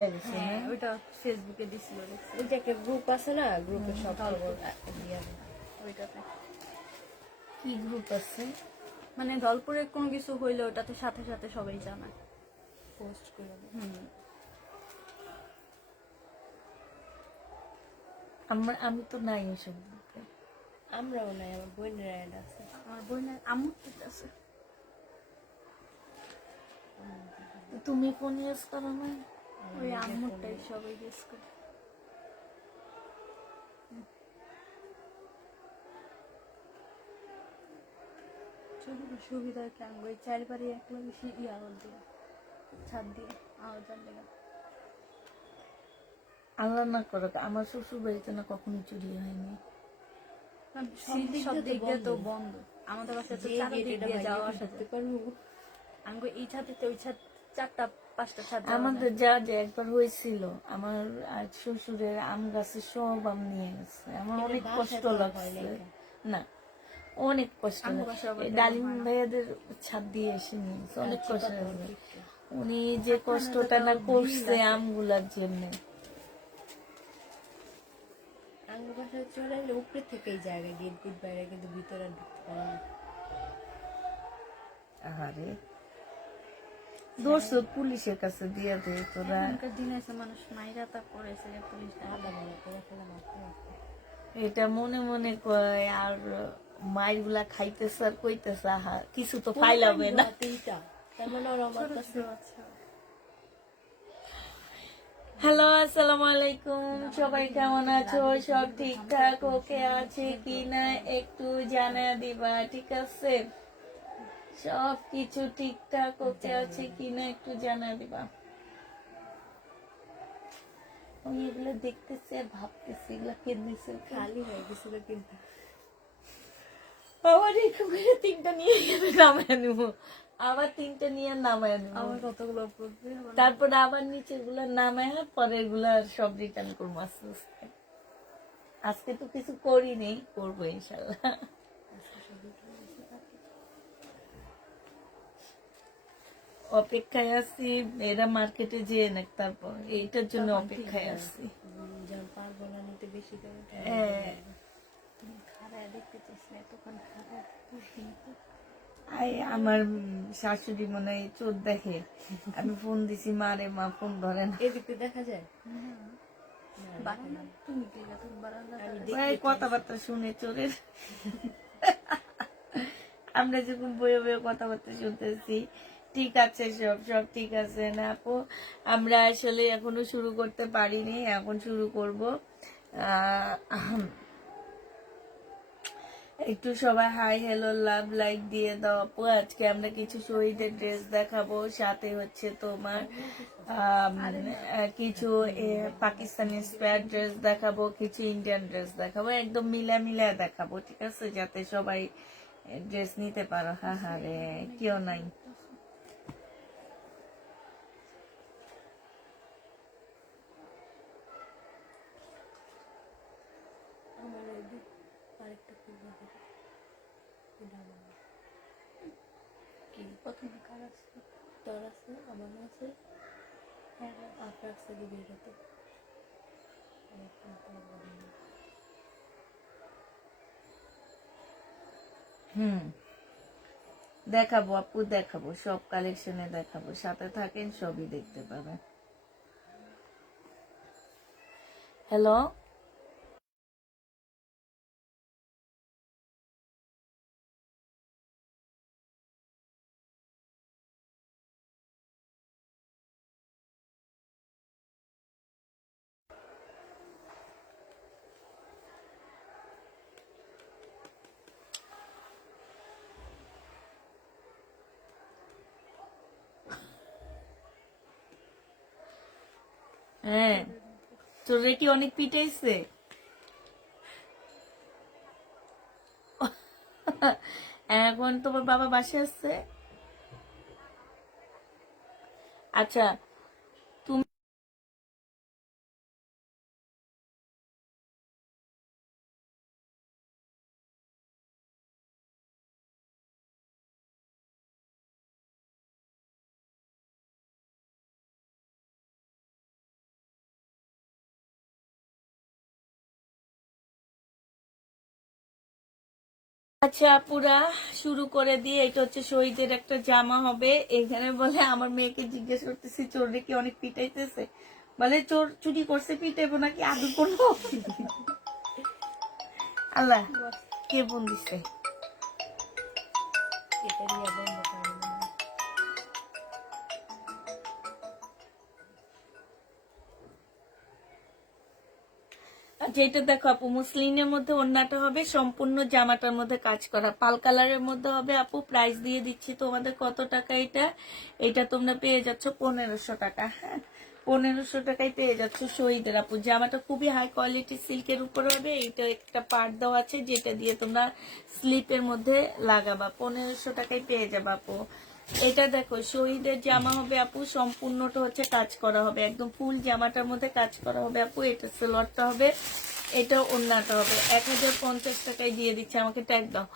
হ্যাঁ ওইটা ফেসবুকে দিছিল দেখছি। ওই যে একটা গ্রুপ আছে না, গ্রুপে সব খবর দিয়ে দেয়। ওইটাতে কি গ্রুপ আছে? মানে দলপুরে কোনো কিছু হইলে ওটাতে সাথে সাথে সবাই জানায়, পোস্ট করে দেয়। আমি তো নাই এসব গ্রুপে। আমরাও নাই, আমার বোনেরা অ্যাড আছে। আমার বোনের আম্মুর ঠিক আছে। তো তুমি ফোন ইউজ করো না? ওই আম্মুরটাই সবাই গেস করে। সুবিধা কেন ওই চারবারই একলা বেশি আওয়াজ দিয়ে ছাদ দিয়ে আওয়াজ লেগে। আল্লাহ না করো, আমার শ্বশুর বাড়িতে না কখনো চুরি হয়নি। সব দিক দিয়ে তো বন্ধ, আমাদের বাসায় তো চারদিক দিয়ে যাওয়া আসা যেতে পারবো। আমি এই ছাদে ওই ছাদ 4টা 5টা ছাদ। আমাদের যা যে একবার হয়েছিল, আমার শ্বশুরের আম গাছে সব আম নিয়ে গেছে। আমার অনেক কষ্ট লাগছে। না, অনেক কষ্ট লাগছে। ডালিম ভাইয়াদের ছাদ দিয়ে এসে নিয়েছে, অনেক কষ্ট লাগছে। উনি যে কষ্টটা না করছে আমগুলার জন্য। আঙ্গুর বাসায় চলে এলে উপরে থেকেই জায়গা, গেট গুট বাইরে, কিন্তু ভিতরে আর ঢুকতে পারে না। আরে দোষ পুলিশের কাছে দিয়ে দে তোরা। এখনকার দিনে এসে মানুষ মাইরা তা করেছে যে পুলিশ আদা মনে করে ফেলে মারতে মারতে। এটা মনে মনে কয়, আর মায়ের গুলা খাইতেছে আর কইতেছে আহা কিছু তো পাইলাবে না। তিনটা তার মানে ওরা আমার কাছে। হ্যালো, আসসালামু আলাইকুম, সবাই কেমন আছো? সব ঠিকঠাক ওকে আছে কিনা একটু জানা দিবা, ঠিক আছে? সব কিছু ঠিকঠাক ওকে আছে কিনা একটু জানা দিবা। আমি এগুলো দেখতেছি আর ভাবতেছি এগুলো কে দিছে। খালি হয়ে গেছিল কিন্তু আবার একটু করে 3টা নিয়ে নামায় নেবো, আবার 3টা নিয়ে নামায় নেবো, আমার কতগুলো পড়বে। তারপরে আবার নিচের গুলা নামায় পরের গুলা সব রিটার্ন করবো আস্তে আস্তে। আজকে তো কিছু করিনি, করবো ইনশাল্লাহ। অপেক্ষায় আছি এরা মার্কেটে যেয়ে নেক, তারপর এইটার জন্য অপেক্ষায় আছি। যখন পারবো না নিতে বেশি করে খারাপ দেখতে চাইছ না, তখন খারাপ আমার শাশুড়ি মনে হয় চোর দেখে। আমি ফোন দিছি মারে, মা ফোন ধরে না। এদিকে দেখা যায় বারান্দা, তুমি কি তুমি বারান্দা কথাবার্তা শুনে চোরের। আমরা যখন বয়ে বয়ে কথাবার্তা শুনতেছি, ঠিক আছে, সব সব ঠিক আছে না আপু? আমরা আসলে এখনো শুরু করতে পারিনি, এখন শুরু করব। একটু সবাই হাই হ্যালো লাভ লাইক দিয়ে দাও আপু। আজকে আমরা কিছু শহীদের ড্রেস দেখাবো, সাথে হচ্ছে তোমার কিছু পাকিস্তানি স্পেয়ার ড্রেস দেখাবো, কিছু ইন্ডিয়ান ড্রেস দেখাবো, একদম মিলা দেখাবো, ঠিক আছে? যাতে সবাই ড্রেস নিতে পারো। হ্যাঁ হ্যাঁ রে, কেউ নাই। আমার আরেকটা কি প্রথমে কার আছে? তোর আছে, আমার আছে, হ্যাঁ আপনার আছে বেরোতে। দেখাবো আপু, দেখাবো, সব কালেকশনে দেখাবো, সাথে থাকেন, সবই দেখতে পাবেন। হ্যালো, হ্যাঁ তোর কি অনেক পিটাইছে? এখন তোমার বাবা বাসায় আসছে? আচ্ছা, আচ্ছা আপুরা শুরু করে দিয়ে, এটা হচ্ছে শহীদের একটা জামা হবে। এখানে বলে আমার মেয়েকে জিজ্ঞেস করতেছি চোররে কি অনেক পিটাইতেছে, বলে চোর চুরি করছে পিটাইবো নাকি আদর করবো। আল্লাহ কে বোন দিছে। এটা দিয়ে বন্ধ করে দিলাম। আচ্ছা এটা দেখো আপু, মুসলিনের মধ্যে ওড়নাটা হবে সম্পূর্ণ জামাটার মধ্যে কাজ করা, পাল কালারের মধ্যে হবে আপু। প্রাইস দিয়ে দিচ্ছি তোমাদের কত টাকা, এটা তোমরা পেয়ে যাচ্ছ 1500 টাকা। হ্যাঁ 1500 টাকায় পেয়ে যাচ্ছ শহীদের আপু। জামাটা খুবই হাই কোয়ালিটি সিল্কের উপর হবে। এইটা একটা পার্ট দেওয়া আছে যেটা দিয়ে তোমরা স্লিপের মধ্যে লাগাবা। 1500 টাকায় পেয়ে যাবা আপু। এটা দেখো শহীদের জামা হবে আপু, সম্পূর্ণটা হচ্ছে কাজ করা হবে, একদম ফুল জামাটার মধ্যে কাজ করা হবে আপু। এটা সেলরটা হবে, এটা ওড়নাটা হবে। 1050 টাকায় দিয়ে দিচ্ছি, আমাকে ট্যাগ দাও।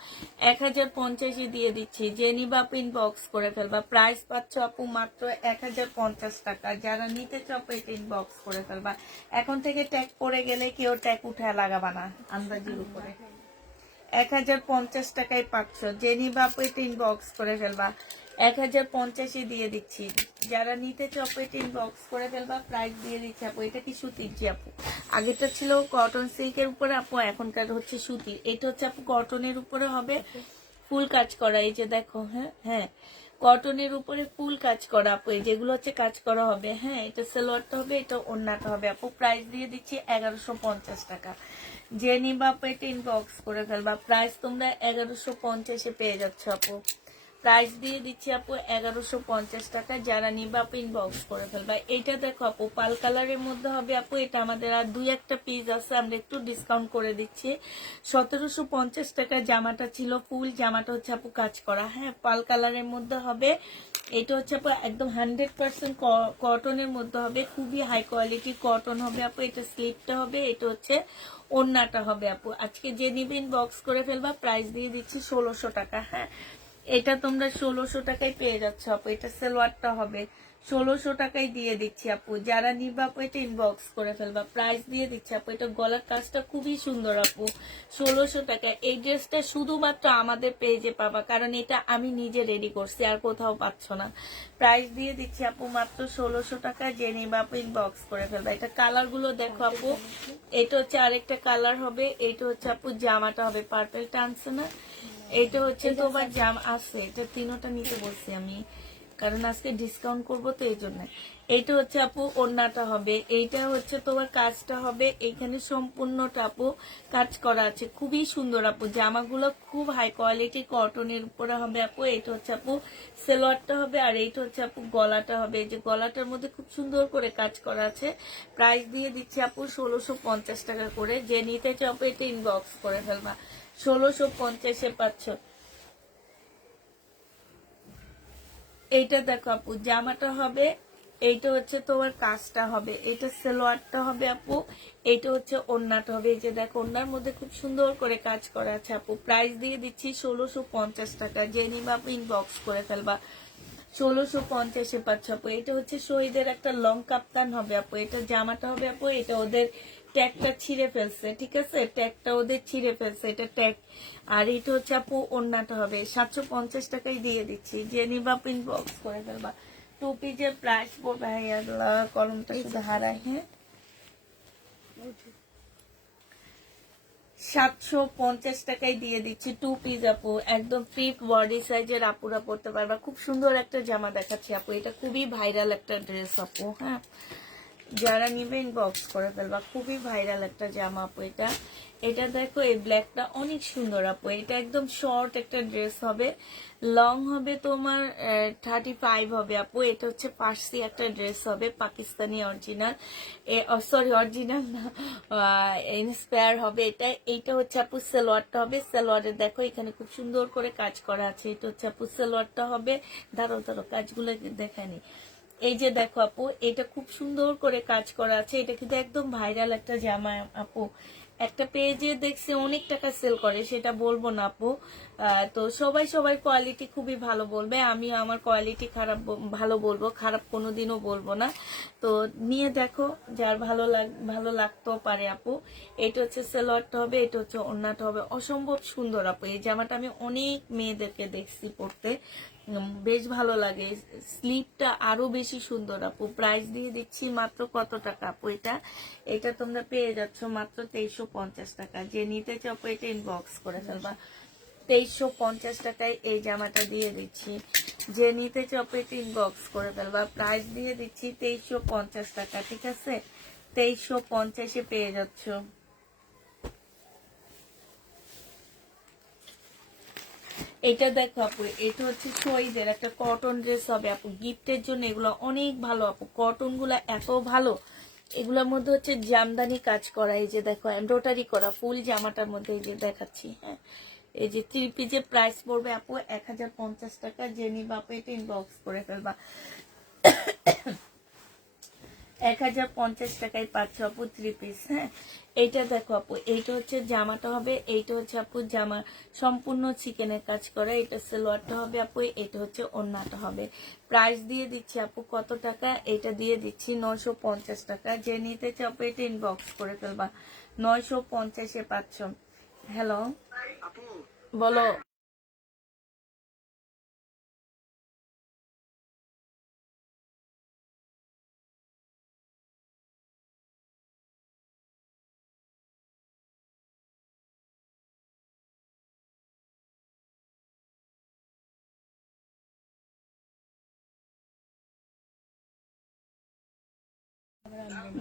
1050 দিয়ে দিচ্ছি, যে নিবা ইনবক্স করে ফেলবা। প্রাইস পাচ্ছ আপু মাত্র 1050 টাকা। যারা নিতে চাও এটা ইনবক্স করে ফেলবা। এখন থেকে ট্যাগ পরে গেলে কেউ ট্যাগ উঠায় লাগাবা না আন্দাজের উপরে। 1050 টাকায় পাচ্ছ, যে নিবা এটা ইনবক্স করে ফেলবা। 1050 দিয়ে দিচ্ছি, যারা নিতে চাও এটা ইনবক্স করে ফেলবা। প্রাইস দিয়ে দিচ্ছি আপু। এটা কি সুতির জি আপু, আগেটা ছিল কটন সিল্কের উপরে আপু, এখনকার হচ্ছে সুতির। এটা হচ্ছে আপু কটনের উপরে হবে, ফুল কাজ করা। এই যে দেখো, হ্যাঁ হ্যাঁ কটনের উপরে ফুল কাজ করা আপু। এই যেগুলো হচ্ছে কাজ করা হবে। হ্যাঁ এটা সালোয়ারটা হবে, এটা ওড়নাটা হবে আপু। প্রাইস দিয়ে দিচ্ছি 1150 টাকা। যে নিবা আপু এটা ইনবক্স করে ফেলবা। প্রাইস তোমরা 1150 পেয়ে যাচ্ছ আপু। প্রাইস দিয়ে দিচ্ছি আপু 1150 টাকা। যারা নিবা আপু ইনবক্স করে ফেলবা। এটা দেখো আপু পাল কালারের মধ্যে হবে আপু। এটা আমাদের আর 2-1টা পিস আছে, আমরা একটু ডিসকাউন্ট করে দিচ্ছি। 1750 টাকা জামাটা ছিল, ফুল জামাটা হচ্ছে আপু কাজ করা। হ্যাঁ পাল কালারের মধ্যে হবে। এটা হচ্ছে আপু একদম 100% কটনের মধ্যে হবে, খুবই হাই কোয়ালিটি কটন হবে আপু। এটা স্লিপটা হবে, এটা হচ্ছে ওড়নাটা হবে আপু। আজকে যে নিবে ইনবক্স করে ফেলবা। প্রাইস দিয়ে দিচ্ছি 1600 টাকা। হ্যাঁ এটা তোমরা 1600 টাকায় পেয়ে যাচ্ছ আপু। এটা সালোয়ারটা হবে, 1600 টাকায় দিয়ে দিচ্ছি আপু। যারা নিবা আপু এটা ইনবক্স করে ফেলবা। প্রাইস দিয়ে দিচ্ছি আপু। এটা গলার কাজটা খুবই সুন্দর আপু, 1600 টাকা। এই ড্রেসটা শুধুমাত্র আমাদের পেজে পাবা, কারণ এটা আমি নিজে রেডি করছি, আর কোথাও পাচ্ছ না। প্রাইস দিয়ে দিচ্ছি আপু মাত্র 1600 টাকা। যে নিবা আপু ইনবক্স করে ফেলবা। এটা কালার গুলো দেখো আপু, এটা হচ্ছে আরেকটা কালার হবে। এটা হচ্ছে আপু জামাটা হবে, পার্পেল টানছে না, এটা হচ্ছে তোমার জাম আছে। এটা তিনোটা নিতে বলছি আমি, কারণ আজকে ডিসকাউন্ট করবো তো এই জন্য। এইটা হচ্ছে আপু ওড়নাটা হবে, এইটা হচ্ছে তোমার কাজটা হবে। এইখানে সম্পূর্ণটা আপু কাজ করা আছে, খুবই সুন্দর আপু। জামাগুলো খুব হাই কোয়ালিটি কটনের উপরে হবে আপু। এটা হচ্ছে আপু সালোয়ারটা হবে, আর এইটা হচ্ছে আপু গলাটা হবে। এই যে গলাটার মধ্যে খুব সুন্দর করে কাজ করা আছে। প্রাইস দিয়ে দিচ্ছি আপু 1650 টাকা করে। যে নিতে চাও আপু এটা ইনবক্স করে ফেলবা। 1650 পাচ্ছ। এইটা দেখো আপু জামাটা হবে, এইটা হচ্ছে তোমার কাজটা হবে, এটা সালোয়ারটা হবে আপু, এইটা হচ্ছে ওড়নাটা হবে। এই যে দেখো ওড়নার মধ্যে খুব সুন্দর করে কাজ করা আছে আপু। প্রাইস দিয়ে দিচ্ছি 1650 টাকা। যে নিবা আপু ইনবক্স করে ফেলবা। 1650 পাচ্ছ আপু। এটা হচ্ছে শহীদের একটা লং কাপ্তান হবে আপু। এটা জামাটা হবে আপু। এটা ওদের ট্যাগটা ছিঁড়ে ফেলছে, ঠিক আছে, ট্যাগটা ওদের ছিঁড়ে ফেলছে, এটা ট্যাগ। আর এটা হচ্ছে আপু ওড়নাটা হবে। 750 টাকায় দিয়ে দিচ্ছি। যে নিবা আপু ইনবক্স করে ফেলবা। টু পিসের প্রাইস পড়বে, আল্লাহ কলমটা শুধু হারায়। হ্যাঁ 750 টাকায় দিয়ে দিচ্ছি টু পিস আপু, একদম ফিট বডি সাইজের আপুরা পড়তে পারবা। খুব সুন্দর একটা জামা দেখাচ্ছি আপু, এটা খুবই ভাইরাল একটা ড্রেস আপু। হ্যাঁ যারা নিবে ইনবক্স করে ফেলবা। খুবই ভাইরাল একটা জামা আপু এটা। এটা দেখো এই ব্ল্যাকটা অনেক সুন্দর আপু। এটা একদম শর্ট একটা ড্রেস হবে, লং হবে তোমার 35 হবে আপু। এটা হচ্ছে পার্সি একটা ড্রেস হবে, পাকিস্তানি অরিজিনাল, সরি অরিজিনাল না, ইন্সপায়ার হবে এটা। এইটা হচ্ছে আপু সালোয়ারটা হবে। সালোয়ারে দেখো এখানে খুব সুন্দর করে কাজ করা আছে। এটা হচ্ছে আপু সালোয়ারটা হবে। দাঁড়ো কাজগুলো দেখায়নি। এই যে দেখো আপু, এটা খুব সুন্দর করে কাজ করা আছে। এটা কিন্তু একদম ভাইরাল একটা জামা আপু, একটা পেজে দেখছি অনেক টাকা সেল করে, সেটা বলবো না আপু। তো সবাই সবার কোয়ালিটি খুবই ভালো বলবে, আমি আমার কোয়ালিটি খারাপ ভালো বলবো, খারাপ কোনোদিনও বলবো না। তো নিয়ে দেখো, যার ভালো লাগতেও পারে আপু। এটা হচ্ছে সেলোয়ারটা হবে, এটা হচ্ছে ওড়নাটা হবে, অসম্ভব সুন্দর আপু। এই জামাটা আমি অনেক মেয়েদেরকে দেখছি পরতে, বেশ ভালো লাগে। স্লিপটা আরো বেশি সুন্দর আপু। প্রাইস দিয়ে দিচ্ছি মাত্র কত টাকা আপু? এটা তোমরা পেয়ে যাচ্ছ মাত্র 2350 টাকা। যে নিতে চাও এটা ইনবক্স করে ফেলবা। 2350 টাকায় এই জামাটা দিয়ে দিচ্ছি। যে নিতে চাও এটা ইনবক্স করে ফেলবা। প্রাইস দিয়ে দিচ্ছি 2350 টাকা, ঠিক আছে? 2350-এ পেয়ে যাচ্ছ। এটা দেখো আপু, এটা হচ্ছে শহীদের একটা কটন ড্রেস হবে আপু, গিফটের জন্য। এগুলো অনেক ভালো আপু, কটন গুলা এত ভালো। এগুলোর মধ্যে হচ্ছে জামদানি কাজ করা, এই যে দেখো এমব্রয়ডারি করা ফুল জামাটার মধ্যে, এই যে দেখাচ্ছি। হ্যাঁ, এই যে 3 পিসের প্রাইস পড়বে আপু 1050 টাকা। যে নিবা আপু এটা ইনবক্স করে ফেলবা। 1050 টাকায় পাচ্ছ আপু 3 পিস। হ্যাঁ, এইটা দেখো আপু, এইটা হচ্ছে জামাটা হবে, এইটা হচ্ছে আপু জামা সম্পূর্ণ চিকেনের কাজ করা। এটা সালোয়ারটা হবে আপু, এটা হচ্ছে ওড়নাটা হবে। প্রাইস দিয়ে দিচ্ছি আপু কত টাকা? এটা দিয়ে দিচ্ছি 950 টাকা। যে নিতে চাও আপু এটা ইনবক্স করে ফেলবা। 950-এ পাচ্ছ। হ্যালো, বলো।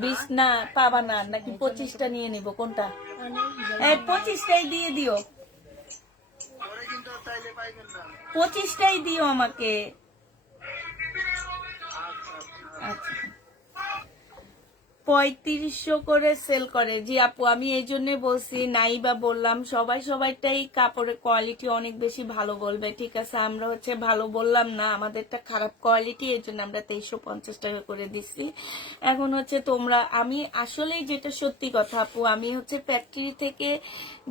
বিশ না পাবা না, নাকি 25টা নিয়ে নিব? কোনটা? 25টাই দিয়ে দিও, 25টাই দিও আমাকে। আচ্ছা, 3500 করে সেল করে। জি আপু, আমি এই জন্য বলছি, নাই বা বললাম, সবাইটাই কাপড়ের কোয়ালিটি অনেক বেশি ভালো বলবে, ঠিক আছে? আমরা হচ্ছে ভালো বললাম না, আমাদেরটা খারাপ কোয়ালিটি, এই জন্য আমরা 2350 টাকা করে দিচ্ছি। এখন হচ্ছে তোমরা, আমি আসলে যেটা সত্যি কথা আপু, আমি হচ্ছে ফ্যাক্টরি থেকে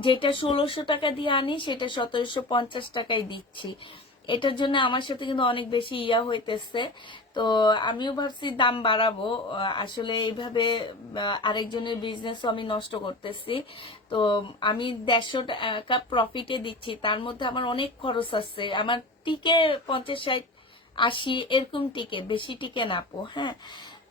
যেটা 1600 টাকা দিয়ে আনি সেটা 1750 টাকায় দিচ্ছি। এটার জন্য আমার সাথে কিন্তু অনেক বেশি ইয়া হইতেছে। তো আমিও ভাবছি দাম বাড়াবো, আসলে এইভাবে আরেকজনের বিজনেসও আমি নষ্ট করতেছি। তো আমি 150 টাকা প্রফিটে দিচ্ছি, তার মধ্যে আমার অনেক খরচ আছে। আমার টিকে 50, 60, 80 এরকম টিকে, বেশি টিকে না আপু। হ্যাঁ,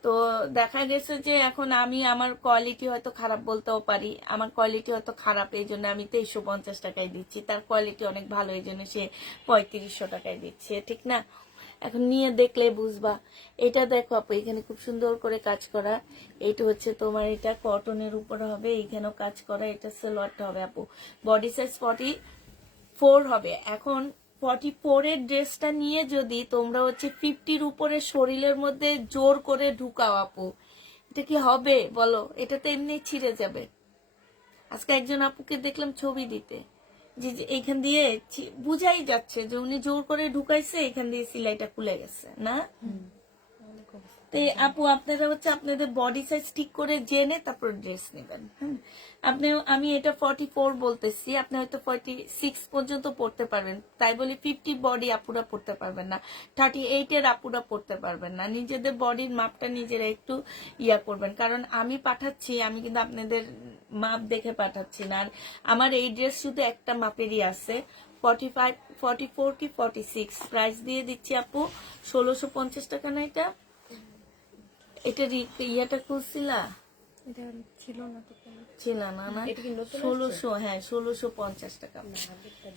তো দেখা গেছে যে এখন আমি আমার কোয়ালিটি হয়তো খারাপ বলতেও পারি, আমার কোয়ালিটি হয়তো খারাপ, এই জন্য আমি 2350 টাকায় দিচ্ছি। তার কোয়ালিটি অনেক ভালো, এই জন্য সে 3500 টাকায় দিচ্ছে, ঠিক না? এখন নিয়ে দেখলে বুঝবা। এটা দেখো আপু, এখানে খুব সুন্দর করে কাজ করা। এইটা হচ্ছে তোমার, এটা কটনের উপরে হবে, এইখানেও কাজ করা। এটা সালোয়ারটা হবে আপু, বডি সাইজ 44 হবে। এখন 44 এর ড্রেসটা নিয়ে যদি তোমরা হচ্ছে 50-র উপরে শরীরের মধ্যে জোর করে ঢুকাও আপু, এটা কি হবে বলো? এটা তো এমনি ছিঁড়ে যাবে। আজকে একজন আপুকে দেখলাম ছবি দিতে, যে এইখান দিয়ে বুঝাই যাচ্ছে যে উনি জোর করে ঢুকাইছে, এখান দিয়ে সেলাইটা খুলে গেছে না। তো আপু, আপনারা হচ্ছে আপনাদের বডি সাইজ ঠিক করে জেনে তারপর ড্রেস নেবেন। আমি এটা 44 বলতেছি, আপনি হয়তো 46 পর্যন্ত পড়তে পারবেন, তাই বলি 50 বডি আপুরা পড়তে পারবেন না, 38 এর আপুরা পড়তে পারবেন না। নিজেদের বডির মাপটা নিজেরা একটু ইয়া করবেন, কারণ আমি পাঠাচ্ছি, আমি কিন্তু আপনাদের মাপ দেখে পাঠাচ্ছি না। আর আমার এই ড্রেস শুধু একটা মাপেরই আছে, 45, 44 কি 46। প্রাইস দিয়ে দিচ্ছি আপু 1650 টাকা। না এটা ইয়াটা খুলছিলা? এটা ছিল না তো, ছিল না না? 1600, হ্যাঁ 1650 টাকা।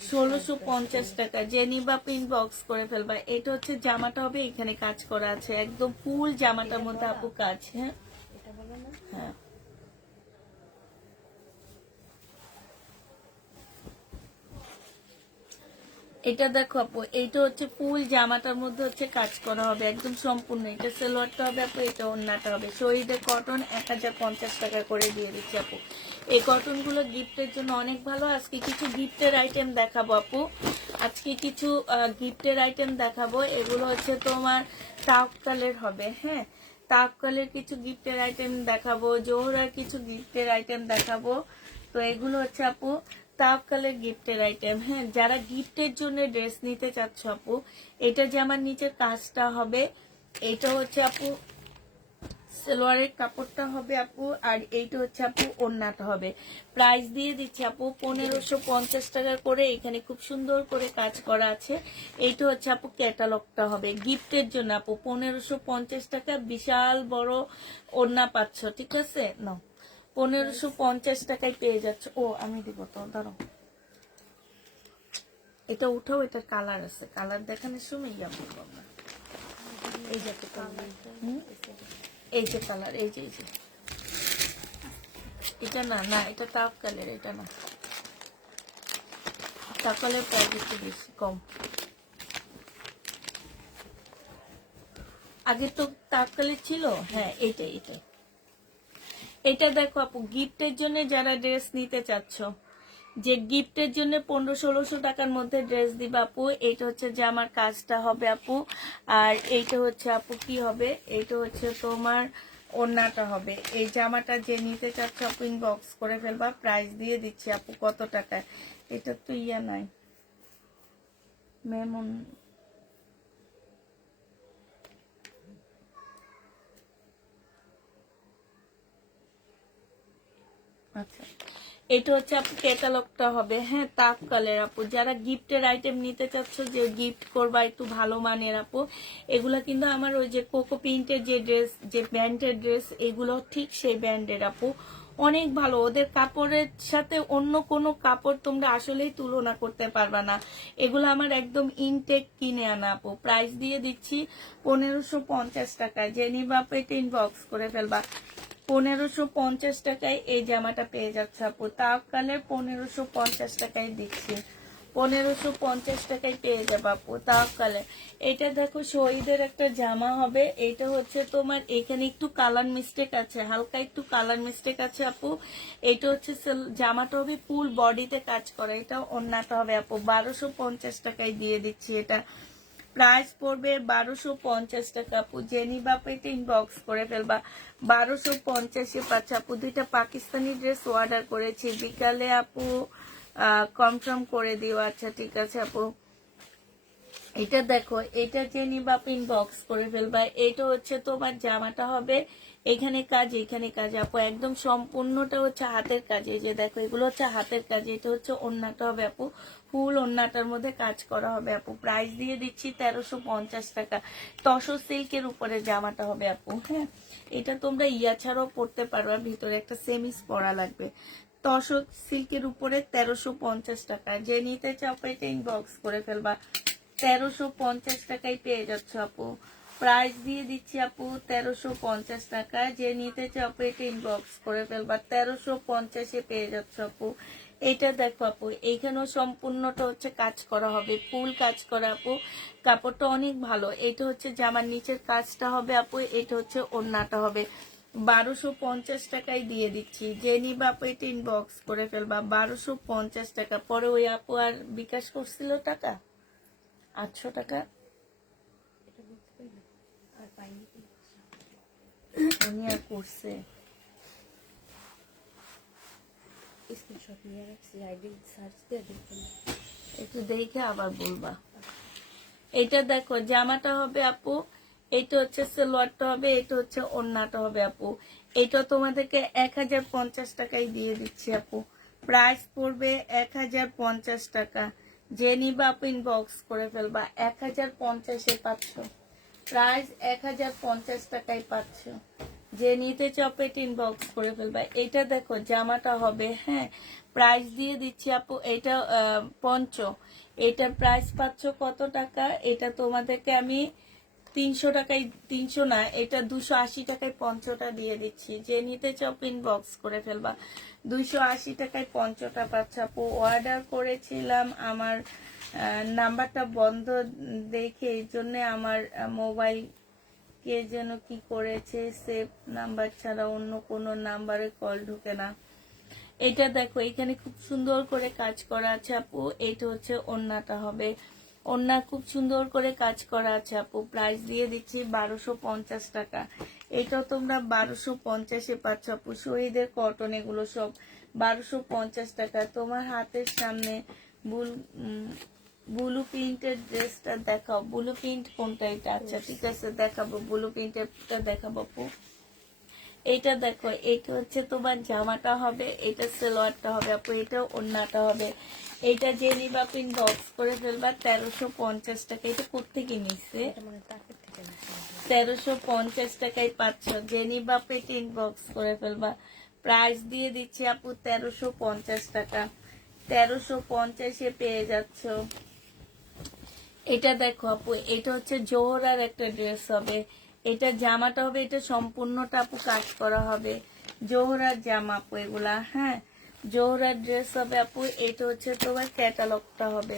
1650 টাকা। যে নিবা ইনবক্স করে ফেলবা। এটা হচ্ছে জামাটা হবে, এখানে কাজ করা আছে, একদম ফুল জামাটার মধ্যে আপু কাজ। হ্যাঁ, হ্যাঁ, এটা দেখো আপু, এইটা হচ্ছে ফুল জামাটার মধ্যে হচ্ছে কাজ করা হবে একদম সম্পূর্ণ। এটা সালোয়ারটা হবে আপু, এটা ওড়নাটা হবে। শহীদের কটন 1050 টাকা করে দিয়ে দিচ্ছি আপু। এই কটন গুলো গিফটের জন্য অনেক ভালো। আজকে কিছু গিফটের আইটেম দেখাবো আপু, আজকে কিছু গিফটের আইটেম দেখাবো। এগুলো হচ্ছে তোমার তাওয়াক্কালের হবে। হ্যাঁ, তাওয়াক্কালের কিছু গিফটের আইটেম দেখাবো, জোহরার কিছু গিফটের আইটেম দেখাবো। তো এগুলো হচ্ছে আপু তাওয়াক্কালের গিফটের আইটেম। হ্যাঁ, যারা গিফটের জন্য ড্রেস নিতে চাচ্ছ আপু, এটা যে আমার নিচের কাজটা হবে, এটা হচ্ছে আপু সালোয়ারের কাপড়টা হবে আপু, আর এইটা হচ্ছে আপু ওড়নাটা হবে। প্রাইস দিয়ে দিচ্ছি আপু 1550 টাকা করে। এখানে খুব সুন্দর করে কাজ করা আছে। এইটা হচ্ছে আপু ক্যাটালগটা হবে গিফটের জন্য আপু 1550 টাকা। বিশাল বড় ওড়না পাচ্ছ, ঠিক আছে? নাও 1550 টাকায় পেয়ে যাচ্ছ। ও আমি দিব তো, দাঁড়াও, এটা উঠাও, এটার কালার আছে, কালার দেখানোর সময় ইয়া বলবো আমরা। এই যাতে কালার এই যে কালার, এই যে এটা না, না এটা তাওয়াক্কালের, এটা না, তাওয়াক্কালের প্রাইস একটু বেশি কম। আগে তো তাওয়াক্কালের ছিল। হ্যাঁ, এইটাই। এটা দেখো আপু, গিফটের জন্য যারা ড্রেস নিতে চাচ্ছ, যে গিফটের জন্য 1500-1600 টাকার মধ্যে ড্রেস দিবা আপু, এইটা হচ্ছে জামার কাজটা হবে আপু। আর এইটা হচ্ছে আপু কি হবে, এইটা হচ্ছে তোমার ওড়নাটা হবে। এই জামাটা যে নিতে চাচ্ছ আপু ইনবক্স করে ফেলবা। প্রাইস দিয়ে দিচ্ছি আপু কত টাকায়। এটা তো ইয়া নাই মেমন, আচ্ছা এটা হচ্ছে আপু ক্যাটালগটা হবে। হ্যাঁ, তাওয়াক্কালের আপু, যারা গিফটের আইটেম নিতে চাচ্ছ, যে গিফট করবা একটু ভালো মানের আপু, এগুলা কিন্তু আমার ওই যে কোকো প্রিন্টের যে ড্রেস, যে ব্র্যান্ডের ড্রেস, এগুলো ঠিক সেই ব্র্যান্ডের আপু, অনেক ভালো। ওদের কাপড়ের সাথে অন্য কোনো কাপড় তোমরা আসলেই তুলনা করতে পারবা না। এগুলো আমার একদম ইনটেক কিনে আনা আপু। প্রাইস দিয়ে দিচ্ছি 1550 টাকায়। যে নিবা আপু এটা ইনবক্স করে ফেলবা। 1550 টাকায় এই জামাটা পেয়ে যাচ্ছে আপু। তাওয়াক্কালের 1550 টাকায় দিচ্ছি, 1550 টাকায় পেয়ে যাবো আপু তাওয়াক্কালের। এটা দেখো শহীদের একটা জামা হবে। এটা হচ্ছে তোমার এখানে একটু কালার মিস্টেক আছে, হালকা একটু কালার মিস্টেক আছে আপু। এটা হচ্ছে জামাটা হবে ফুল বডিতে কাজ করা। এটা ওড়নাটা হবে আপু 1250 টাকায় দিয়ে দিচ্ছি। এটা প্রাইস পড়বে 1250 টাকা আপু। জেনি বাপেতে ইনবক্স করে ফেলবা। 1250-এ পাচ্ছে আপু। দুইটা পাকিস্তানি ড্রেস অর্ডার করেছি, বিকালে আপু কনফার্ম করে দিও। আচ্ছা ঠিক আছে আপু। এটা দেখো, এটা জেনি বাপ ইনবক্স করে ফেলবা। এটা হচ্ছে তোমার জামাটা হবে এখানে কাজ, এখানে কাজ আপু, একদম সম্পূর্ণটা হচ্ছে হাতের কাজ। এই যে দেখো, এগুলো হচ্ছে হাতের কাজ। এটা হচ্ছে ওড়নাটা হবে আপু, ফুল ওড়নাটার মধ্যে কাজ করা হবে আপু। প্রাইস দিয়ে দিচ্ছি 1350 টাকা। তসর সিল্কের উপরে জামাটা হবে আপু। হ্যাঁ, এটা তোমরা ইয়া ছাড়াও পরতে পারবা, ভিতরে একটা সেমিস পরা লাগবে। তসর সিল্কের উপরে 1350 টাকা। যে নিতে চাও এটা ইনবক্স করে ফেলবা। 1350 টাকায় পেয়ে যাচ্ছ আপু। প্রাইস দিয়ে দিচ্ছি আপু 1350 টাকা। যে নিতে চাও আপু এটা ইনবক্স করে ফেলবা। 1350-এ পেয়ে যাচ্ছ আপু। এটা দেখো আপু, এইখানেও সম্পূর্ণটা হচ্ছে কাজ করা হবে, ফুল কাজ করা আপু। কাপড়টা অনেক ভালো। এটা হচ্ছে জামার নিচের কাজটা হবে আপু। এটা হচ্ছে ওড়নাটা হবে। 1250 টাকায় দিয়ে দিচ্ছি। যে নিবা আপু এটা ইনবক্স করে ফেলবা। 1250 টাকা। পরে ওই আপু আর বিকাশ করছিল টাকা 800 টাকা আর পাইনি, উনি আর করছে। স্ক্রিনশট নিয়ে রাখছি, আইডি সার্চ দিয়ে দেখুন, একটু দেখে আবার বলবা। এটা দেখো, জামাটা হবে আপু, এটা হচ্ছে সালোয়ারটা হবে, এটা হচ্ছে ওড়নাটা হবে আপু। এটা তোমাদেরকে 1050 টাকায় দিয়ে দিচ্ছি আপু। প্রাইস পড়বে 1050 টাকা। যে নিবা আপু ইনবক্স করে ফেলবা। 1050-এ পাচ্ছ। প্রাইস 1050 টাকায় পাচ্ছ। যে নিতে চাও পেট ইনবক্স করে ফেলবা। এটা দেখো, জামাটা হবে। হ্যাঁ, প্রাইস দিয়ে দিচ্ছি আপু। এটা পঞ্চ, এটার প্রাইস পাচ্ছ কত টাকা? এটা তোমাদেরকে আমি 300 টাকায়, 300 না, এটা 280 টাকায় পঞ্চটা দিয়ে দিচ্ছি। যে নিতে চাও ইনবক্স করে ফেলবা। 280 টাকায় পঞ্চটা পাচ্ছ আপু। অর্ডার করেছিলাম, আমার নাম্বারটা বন্ধ দেখে এই জন্য আমার মোবাইল কে যেন কি করেছে, সেভ নাম্বার ছাড়া অন্য কোনো নাম্বারে কল ঢুকে না। এটা দেখো, এখানে খুব সুন্দর করে কাজ করা আছে আপু। এটা হচ্ছে ওড়নাটা হবে। ওড়না খুব সুন্দর করে কাজ করা আছে আপু। প্রাইস দিয়ে দিচ্ছি 1250 টাকা। এটা তোমরা 1250-এ পাচ্ছ আপু। শহীদের কটন এগুলো সব 1250 টাকা। তোমার হাতের সামনে ব্লু প্রিন্টের ড্রেসটা দেখাও। ব্লু প্রিন্ট কোনটা? এটা আচ্ছা ঠিক আছে, দেখাবো। ব্লু প্রিন্টেরটা দেখাবো আপু। এটা দেখো, এটা হচ্ছে তোমার জামাটা হবে, এটা সালোয়ারটা হবে আপু, এটা ওড়নাটা হবে। এটা যে নিবা পিন বক্স করে ফেলবা 1350 টাকা। এটা কোত্থেকে নিচ্ছে? 1350 টাকায় পাচ্ছ। যে নিবা পেটিন বক্স করে ফেলবা। প্রাইস দিয়ে দিচ্ছি আপু 1350 টাকা। 1350-এ পেয়ে যাচ্ছ। এটা দেখো আপু, এটা হচ্ছে জোহরার একটা ড্রেস হবে। এটা জামাটা হবে, এটা সম্পূর্ণটা আপু কাজ করা হবে। জোহরার জামা আপু এগুলা, হ্যাঁ জোহরার ড্রেস হবে আপু। এটা হচ্ছে তোমার ক্যাটালগটা হবে।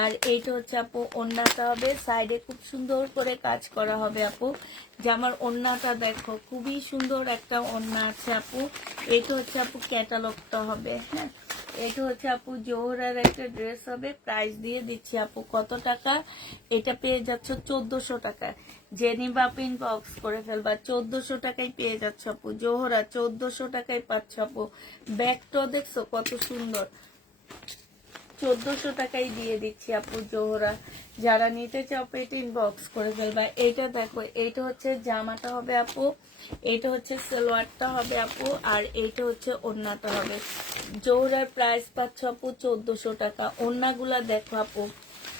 আর এইটা হচ্ছে আপু ওড়নাটা হবে, সাইডে খুব সুন্দর করে কাজ করা হবে আপু। জামার ওড়নাটা দেখো, খুবই সুন্দর একটা ওড়না আছে আপু। এটা হচ্ছে আপু ক্যাটালগটা হবে, হ্যাঁ। এটা হচ্ছে আপু জোহরার একটা ড্রেস হবে। প্রাইস দিয়ে দিচ্ছি আপু কত টাকা? এটা পেয়ে যাচ্ছ 1400 টাকা। জেনিবা পিন বক্স করে ফেলবা, 1400 টাকায় পেয়ে যাচ্ছ আপু। জোহরা 1400 টাকায় পাচ্ছ আপু। ব্যাগটাও দেখছো কত সুন্দর, 1400 টাকাই দিয়ে দিচ্ছি আপু জোহরা। যারা নিতে চাও পেটিন বক্স করে ফেলবা। এটা দেখো, এটা হচ্ছে জামাটা হবে আপু, এটা হচ্ছে সালোয়ারটা হবে আপু, আর এটা হচ্ছে ওড়নাটা হবে। জোহরার প্রাইস পাচ্ছ আপু 1400 টাকা। ওড়নাগুলা দেখো আপু,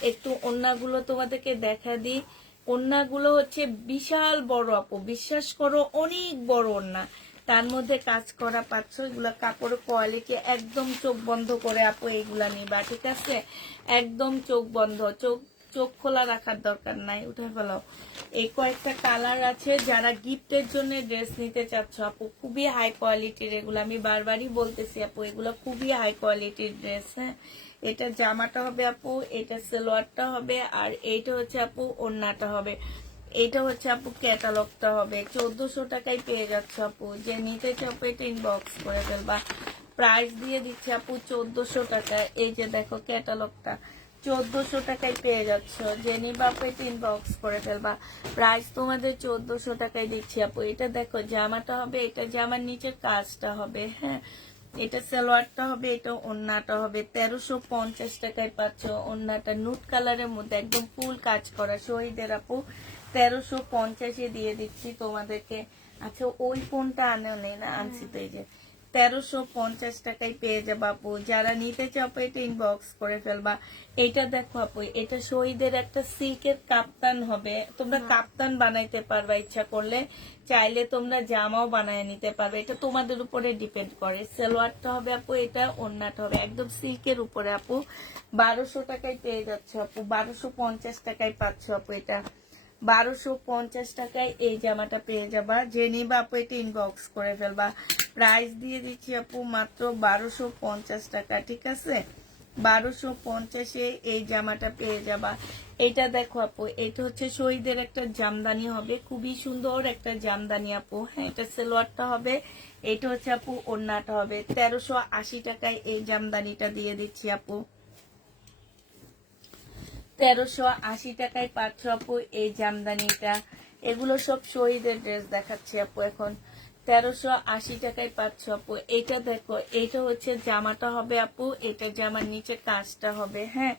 একটু ওড়নাগুলো তোমাদেরকে দেখা দিই। ওড়নাগুলো হচ্ছে বিশাল বড় আপু, বিশ্বাস করো অনেক বড় ওড়না। তার মধ্যে কাজ করা পাচ্ছ। এগুলা কাপড়ের কোয়ালিটি একদম চোখ বন্ধ করে আপু এইগুলা নিবা, ঠিক আছে? একদম চোখ বন্ধ, চোখ খোলা রাখার দরকার নাই, উঠে ফেলাও। এই কয়েকটা কালার আছে। যারা গিফটের জন্য ড্রেস নিতে চাচ্ছ আপু, খুবই হাই কোয়ালিটির এগুলো, আমি বারবারই বলতেছি আপু, এগুলো খুবই হাই কোয়ালিটির ড্রেস, হ্যাঁ। এটা জামাটা হবে আপু, এটা সালোয়ারটা হবে, আর এইটা হচ্ছে আপু ওড়নাটা হবে। এটা হচ্ছে আপু ক্যাটালগটা হবে। 1400 টাকায় পেয়ে যাচ্ছে আপু। যে নিতে চাও এটা ইনবক্স করে ফেলবা। প্রাইস দিয়ে দিচ্ছে আপু 1400 টাকা। এই যে দেখো ক্যাটালগটা 1400 টাকায় পেয়ে যাচ্ছ। যে নিবা এটা ইনবক্স করে ফেলবা। প্রাইস তোমাদের 1400 টাকায় দিচ্ছি আপু। এটা দেখো জামাটা হবে, এটা জামার নিচের কাজটা হবে, হ্যাঁ। এটা সালোয়ারটা হবে, এটা ওড়নাটা হবে। 1350 টাকায় পাচ্ছ। ওড়নাটা নুট কালারের মধ্যে একদম ফুল কাজ করা। শহীদের আপু 1350-এ দিয়ে দিচ্ছি তোমাদেরকে। আচ্ছা ওই ফোনটা আনেও নেই না, আনছি তো, এই যে 1350 টাকায় পেয়ে যাবো আপু। যারা নিতে চাও এটা ইনবক্স করে ফেলবা। এটা দেখো আপু, এটা শহীদের একটা সিল্কের কাপ্তান হবে। তোমরা কাপ্তান বানাইতে পারবা ইচ্ছা করলে, চাইলে তোমরা জামাও বানায় নিতে পারবে, এটা তোমাদের উপরে ডিপেন্ড করে। সালোয়ারটা হবে আপু, এটা ওড়নাটা হবে একদম সিল্কের উপরে আপু। 1200 টাকায় পেয়ে যাচ্ছ আপু। 1250 টাকায় পাচ্ছ আপু। এটা 1250 টাকায় এই জামাটা পেয়ে যাবা। যে নিবা আপু এটা ইনবক্স করে ফেলবা। প্রাইস দিয়ে দিচ্ছি আপু মাত্র 1250 টাকা, ঠিক আছে? 1250-এ এই জামাটা পেয়ে যাবা। এটা দেখো আপু, এটা হচ্ছে শহীদের একটা জামদানি হবে, খুবই সুন্দর একটা জামদানি আপু, হ্যাঁ। এটা সালোয়ারটা হবে, এটা হচ্ছে আপু ওড়নাটা হবে। 1380 টাকায় এই জামদানিটা দিয়ে দিচ্ছি আপু। 1380 টাকায় পাচ্ছ আপু এই জামদানিটা। এগুলো সব শহীদের ড্রেস দেখাচ্ছি আপু এখন। 1380 টাকায় পাচ্ছ আপু। এটা দেখো, এটা হচ্ছে জামাটা হবে আপু, এটা জামার নিচে কাজটা হবে, হ্যাঁ।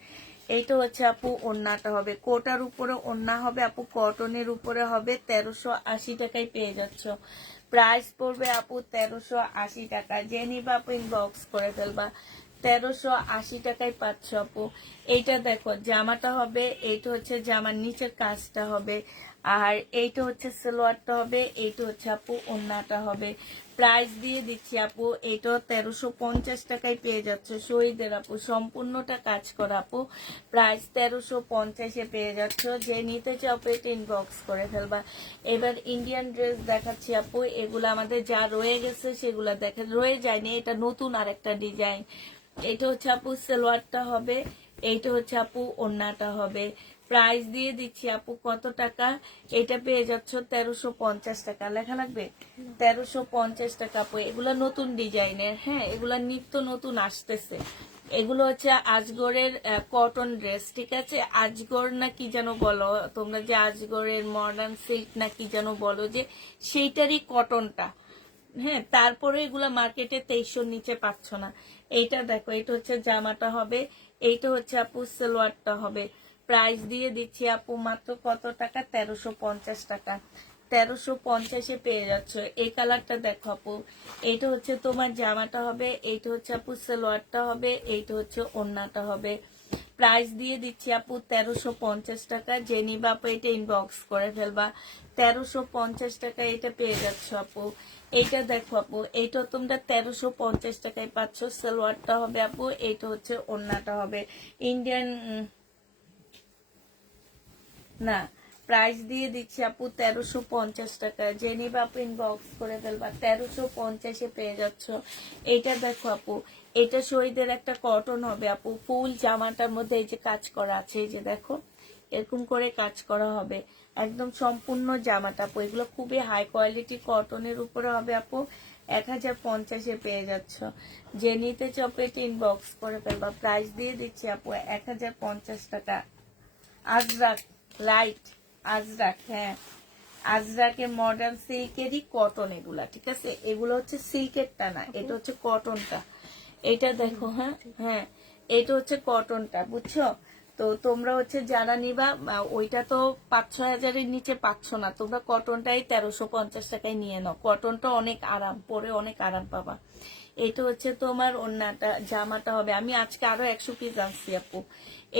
এইটা হচ্ছে আপু ওড়নাটা হবে, কোটার উপরে ওড়না হবে আপু, কটনের উপরে হবে। 1380 টাকায় পেয়ে যাচ্ছ। প্রাইস পড়বে আপু 1380 টাকা। যে নিবা আপু ইনবক্স করে ফেলবা। 1380 টাকায় পাচ্ছ আপু। এইটা দেখো জামাটা হবে, এইটা হচ্ছে জামার নিচের কাজটা হবে, আর এইটা হচ্ছে সালোয়ারটা হবে, এইটা হচ্ছে আপু ওড়নাটা হবে। প্রাইস দিয়ে দিচ্ছি আপু, এটাও 1350 টাকায় পেয়ে যাচ্ছে শহীদের আপু, সম্পূর্ণটা কাজ করা আপু। প্রাইস 1350-এ পেয়ে যাচ্ছ। যে নিতে চাও এটা ইনবক্স করে ফেলবা। এবার ইন্ডিয়ান ড্রেস দেখাচ্ছি আপু। এগুলো আমাদের যা রয়ে গেছে সেগুলো দেখে, রয়ে যায়নি, এটা নতুন আরেকটা ডিজাইন। এটা হচ্ছে আপু সালোয়ারটা হবে, এইটা হচ্ছে আপু ওড়নাটা হবে। প্রাইস দিয়ে দিচ্ছি আপু কত টাকা? এটা পেয়ে যাচ্ছ 1350 টাকা। লেখা লাগবে 1350 টাকা আপু। এগুলা নতুন ডিজাইনের, হ্যাঁ, এগুলা নিত্য নতুন আসতেছে। এগুলো হচ্ছে আজগরের কটন ড্রেস, ঠিক আছে? আজগর না কি যেন বলো তোমরা, যে আজগরের মডার্ন সিল্ক না কি যেন বলো, যে সেইটারই কটনটা। হ্যাঁ, তারপরে এগুলা মার্কেটে 2300 নিচে পাচ্ছ না। এইটা দেখো, এটা হচ্ছে জামাটা হবে, এইটা হচ্ছে আপু সালোয়ারটা হবে। প্রাইস দিয়ে দিচ্ছি আপু মাত্র কত টাকা? 1350 টাকা। 1350-এ পেয়ে যাচ্ছ। এই কালারটা দেখো আপু, এইটা হচ্ছে তোমার জামাটা হবে, এইটা হচ্ছে আপু সালোয়ারটা হবে, এইটা হচ্ছে ওড়নাটা হবে। প্রাইস দিয়ে দিচ্ছি আপু 1350 টাকা। যে নিবা আপু এটা ইনবক্স করে ফেলবা। 1350 টাকা এটা পেয়ে যাচ্ছ আপু। এইটা দেখো আপু, এইটা তোমরা 1350 টাকায় পাচ্ছ। সালোয়ারটা হবে আপু, এইটা হচ্ছে ওড়নাটা হবে। ইন্ডিয়ান না, প্রাইস দিয়ে দিচ্ছি আপু 1350 টাকা। যে নিবা আপু ইনবক্স করে ফেলবা। 1350-এ পেয়ে যাচ্ছ। এইটা দেখো আপু, এটা শহীদের একটা কটন হবে আপু। ফুল জামাটার মধ্যে এই যে কাজ করা আছে, এই যে দেখো এরকম করে কাজ করা হবে একদম সম্পূর্ণ জামাটা আপু। এগুলো খুবই হাই কোয়ালিটি কটনের উপরে হবে আপু। 1050-এ পেয়ে যাচ্ছ। যে নিতে চাও এটা ইনবক্স করে ফেলবা। প্রাইস দিয়ে দিচ্ছি আপু 1050 টাকা। আজরাক লাইট, আজরাক, হ্যাঁ আজরাকের মডার্ন সিল্কেরই কটন এগুলা, ঠিক আছে? এগুলো হচ্ছে সিল্কেরটা না, এটা হচ্ছে কটনটা। এটা দেখো, হ্যাঁ হ্যাঁ, এটা হচ্ছে কটনটা, বুঝছো? তো তোমরা হচ্ছে যারা নিবা ওইটা তো 5-6 হাজারের নিচে পাচ্ছ না, তোমরা কটনটাই 1350 টাকায় নিয়ে নাও। কটনটা অনেক আরাম, পরে অনেক আরাম পাবা। এটা হচ্ছে তোমার ওড়নাটা, জামাটা হবে। আমি আজকে আরো 100 পিস আনছি আপু।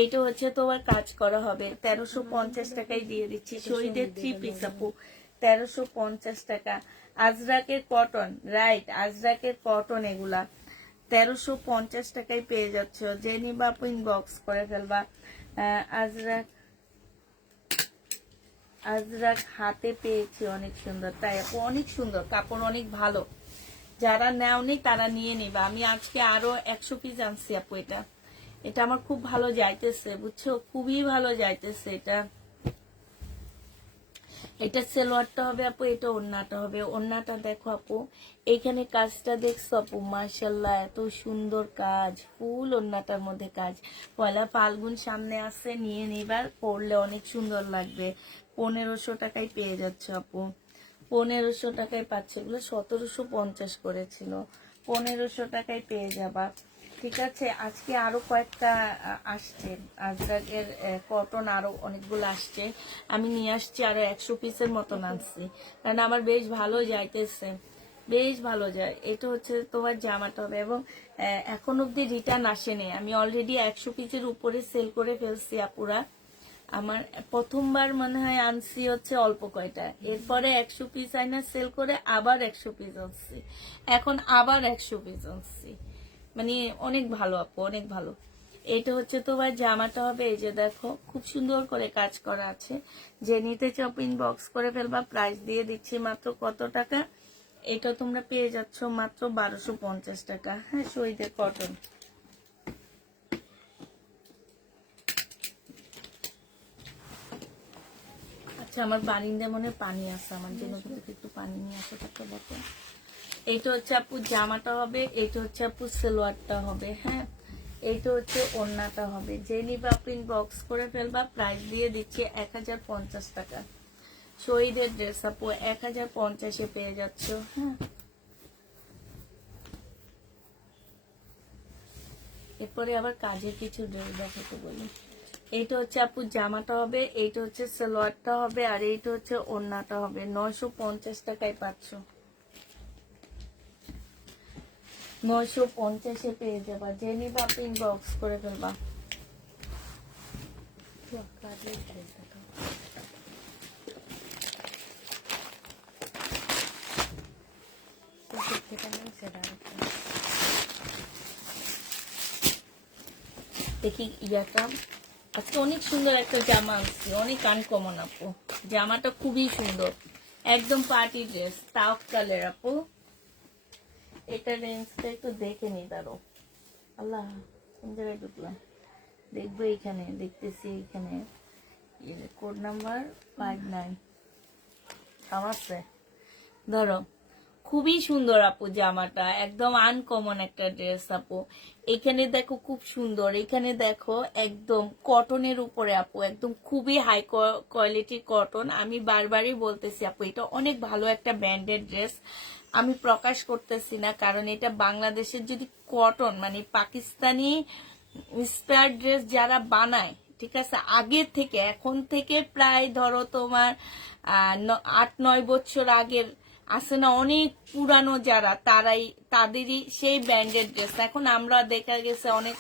এইটা হচ্ছে তোমার কাজ করা হবে, 1350 টাকায় দিয়ে দিচ্ছি। শহীদের 3 পিস আপু, 1350 টাকা। আজরাকের কটন, রাইট, আজরাকের কটন এগুলা 1350 টাকায় পেয়ে যাচ্ছ। যে নিবা আপু ইনবক্স করে ফেলবা। আজরাক, আজরাক হাতে পেয়েছি, অনেক সুন্দর। তাই আপু অনেক সুন্দর, কাপড় অনেক ভালো। যারা নেওনি তারা নিয়ে নিবা। আমি আজকে আরো 100 পিস আনছি আপু। এটা এটা আমার খুব ভালো যাইতেছে, বুঝছো? খুবই ভালো যাইতেছে এটা। এটা সালোয়ারটা হবে আপু, এটা ওড়নাটা হবে। ওড়নাটা দেখো আপু, এইখানে কাজটা দেখছো আপু? মাশাআল্লাহ, এত সুন্দর কাজ, ফুল ওড়নাটার মধ্যে কাজ। পয়লা ফাল্গুন সামনে আসছে, নিয়ে নিবার, পরলে অনেক সুন্দর লাগবে। 1500 টাকায় পেয়ে যাচ্ছে আপু। 1500 টাকায় পাচ্ছে। এগুলো 1750 করেছিল, 1500 টাকায় পেয়ে যাবা, ঠিক আছে? আজকে আরো কয়েকটা আসছে, আজরাকের কটন আরো অনেকগুলো আসছে। আমি নিয়ে আসছি আরো 100 পিসের মতন আনছি, কারণ আমার বেশ ভালো যাইতেছে, বেশ ভালো যায়। এটা হচ্ছে তোমার জামাটা হবে, এবং এখন অব্দি রিটার্ন আসেনি। আমি অলরেডি 100 পিসের উপরে সেল করে ফেলছি আপুরা। আমার প্রথমবার মনে হয় আনছি হচ্ছে অল্প কয়টা, এরপরে 100 পিস আইনা সেল করে আবার 100 পিস আনছি, এখন আবার 100 পিস আনছি। মানে অনেক ভালো আপু, অনেক ভালো। এটা হচ্ছে তোমার জামাটা হবে, এই যে দেখো খুব সুন্দর করে কাজ করা আছে। যে নিতে চাও ইনবক্স করে ফেলবা। প্রাইস দিয়ে দিচ্ছি মাত্র কত টাকা? এটা তোমরা পেয়ে যাচ্ছ মাত্র 1250 টাকা। হ্যাঁ, শহীদের কটন। আচ্ছা, আমার বারিন্দা মনে পানি আছে, আমার জন্য কিন্তু একটু পানি নিয়ে আসো একটা বোতল। এইটা হচ্ছে আপু জামাটা হবে, এইটা হচ্ছে আপু সালোয়ারটা হবে। হ্যাঁ, এইটা হচ্ছে ওড়নাটা হবে। যে নিবা আপু ইনবক্স করে ফেলবা। প্রাইস দিয়ে দিচ্ছি 1050 টাকা। শহীদের ড্রেস আপু 1050-এ পেয়ে যাচ্ছ। হ্যাঁ, এরপরে আবার কাজের কিছু ড্রেস দেখাতে বলি। এইটা হচ্ছে আপু জামাটা হবে, এইটা হচ্ছে সালোয়ারটা হবে, আর এইটা হচ্ছে ওড়নাটা হবে। 950 টাকায় পাচ্ছ, 950-এ পেয়ে যাবা। যে নিবা আপনি ইনবক্স করে ফেলবা। দেখি ইয়াটা, আজকে অনেক সুন্দর একটা জামা আনছি, অনেক আনকমন আপু। জামাটা খুবই সুন্দর, একদম পার্টি ড্রেস, তাও কালার আপু। এটা রেঞ্জটা একটু দেখে নি, দাঁড়ো। আল্লাহ, কোন জায়গায় ঢুকলাম? দেখবো এখানে, দেখতেছি এখানে কোড নাম্বার 59 আমার, ধরো খুবই সুন্দর আপু জামাটা, একদম আনকমন একটা ড্রেস আপু। এখানে দেখো খুব সুন্দর, এখানে দেখো একদম কটনের উপরে আপু, একদম খুবই হাই কোয়ালিটির কটন। আমি বারবারই বলতেছি আপু এটা অনেক ভালো একটা ব্র্যান্ডেড ড্রেস। আমি প্রকাশ করতেছি না কারণ এটা বাংলাদেশের যদি কটন মানে পাকিস্তানি স্পেয়ার ড্রেস যারা বানায়, ঠিক আছে, আগের থেকে এখন থেকে প্রায় ধরো তোমার 8-9 বছর আগের আছে না, অনেক পুরানো যারা, তাদেরই সেই ব্র্যান্ডেড ড্রেস এখন আমরা দেখা গেছে অনেক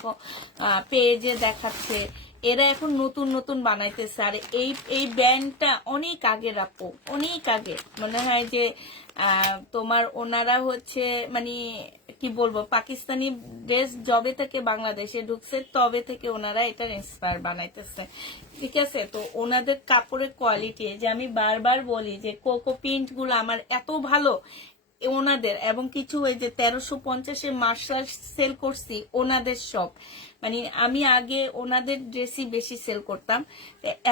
পেজে দেখাচ্ছে, এরা এখন নতুন নতুন বানাইতেছে। আর এই ব্র্যান্ডটা অনেক আগের আপু, অনেক আগে। মনে হয় যে তোমার ওনারা হচ্ছে মানে কি বলবো, পাকিস্তানি ড্রেস যবে থেকে বাংলাদেশে ঢুকছে তবে থেকে ওনারা এটা ইন্সপায়ার বানাইতেছে, ঠিক আছে। তো ওনাদের কাপড়ের কোয়ালিটি, যে আমি বারবার বলি যে কোকো প্রিন্ট গুলো আমার এত ভালো ওনাদের, এবং কিছু ওই যে 1350-এর মার্শাল সেল করছি ওনাদের সব, মানে আমি আগে ওনাদের ড্রেসই বেশি সেল করতাম।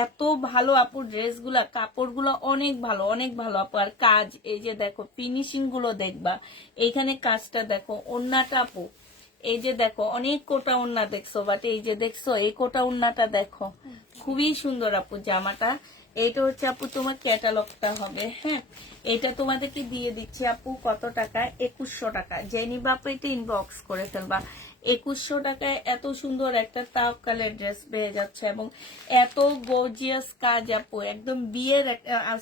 এত ভালো আপু ড্রেসগুলা, কাপড়গুলো অনেক ভালো, অনেক ভালো আপু। আর কাজ, এই যে দেখো ফিনিশিং গুলো দেখবা, এইখানে কাজটা দেখো, ওন্নাটা আপু এই যে দেখো অনেক কোটা ওন্না দেখছো, বাট এই যে দেখছো এই কোটা ওন্নাটা দেখো, খুবই সুন্দর আপু জামাটা। এইটা হচ্ছে আপু তোমার ক্যাটালগটা হবে, হ্যাঁ। এটা তোমাদেরকে দিয়ে দিচ্ছি আপু কত টাকা, 2100 টাকা। জেনি বাপু এটা ইনবক্স করে ফেলবা। 2100 টাকায় এত সুন্দর একটা তাওকালের ড্রেস পেয়ে যাচ্ছে, এবং এত গর্জিয়াস কাজ আপু, একদম বিয়ের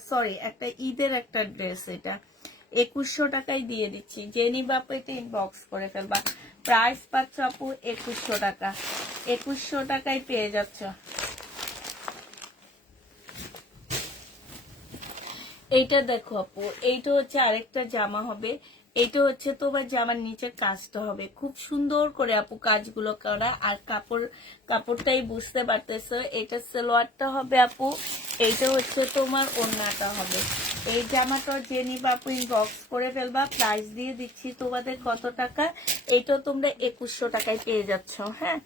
সরি একটা ঈদের একটা ড্রেস। এটা 2100 টাকায় দিয়ে দিচ্ছি। জেনি বাপু এটা ইনবক্স করে ফেলবা। প্রাইস পাচ্ছ আপু 2100 টাকা। 2100 টাকায় পেয়ে যাচ্ছ। এইটা দেখো আপু, এইটা হচ্ছে আরেকটা জামা হবে। এইটা হচ্ছে তোমার জামার নিচের কাজটা হবে খুব সুন্দর করে আপু, কাজগুলো করা। আর কাপড়টাই বুঝতে পারতেছো। এটা সালোয়ারটা হবে আপু, এইটা হচ্ছে তোমার ওড়নাটা হবে। এই জামাটা যে নিবা আপু ইনবক্স করে ফেলবা। প্রাইস দিয়ে দিচ্ছি তোমাদের কত টাকা, এইটা তোমরা 2100 টাকায় পেয়ে যাচ্ছ, হ্যাঁ।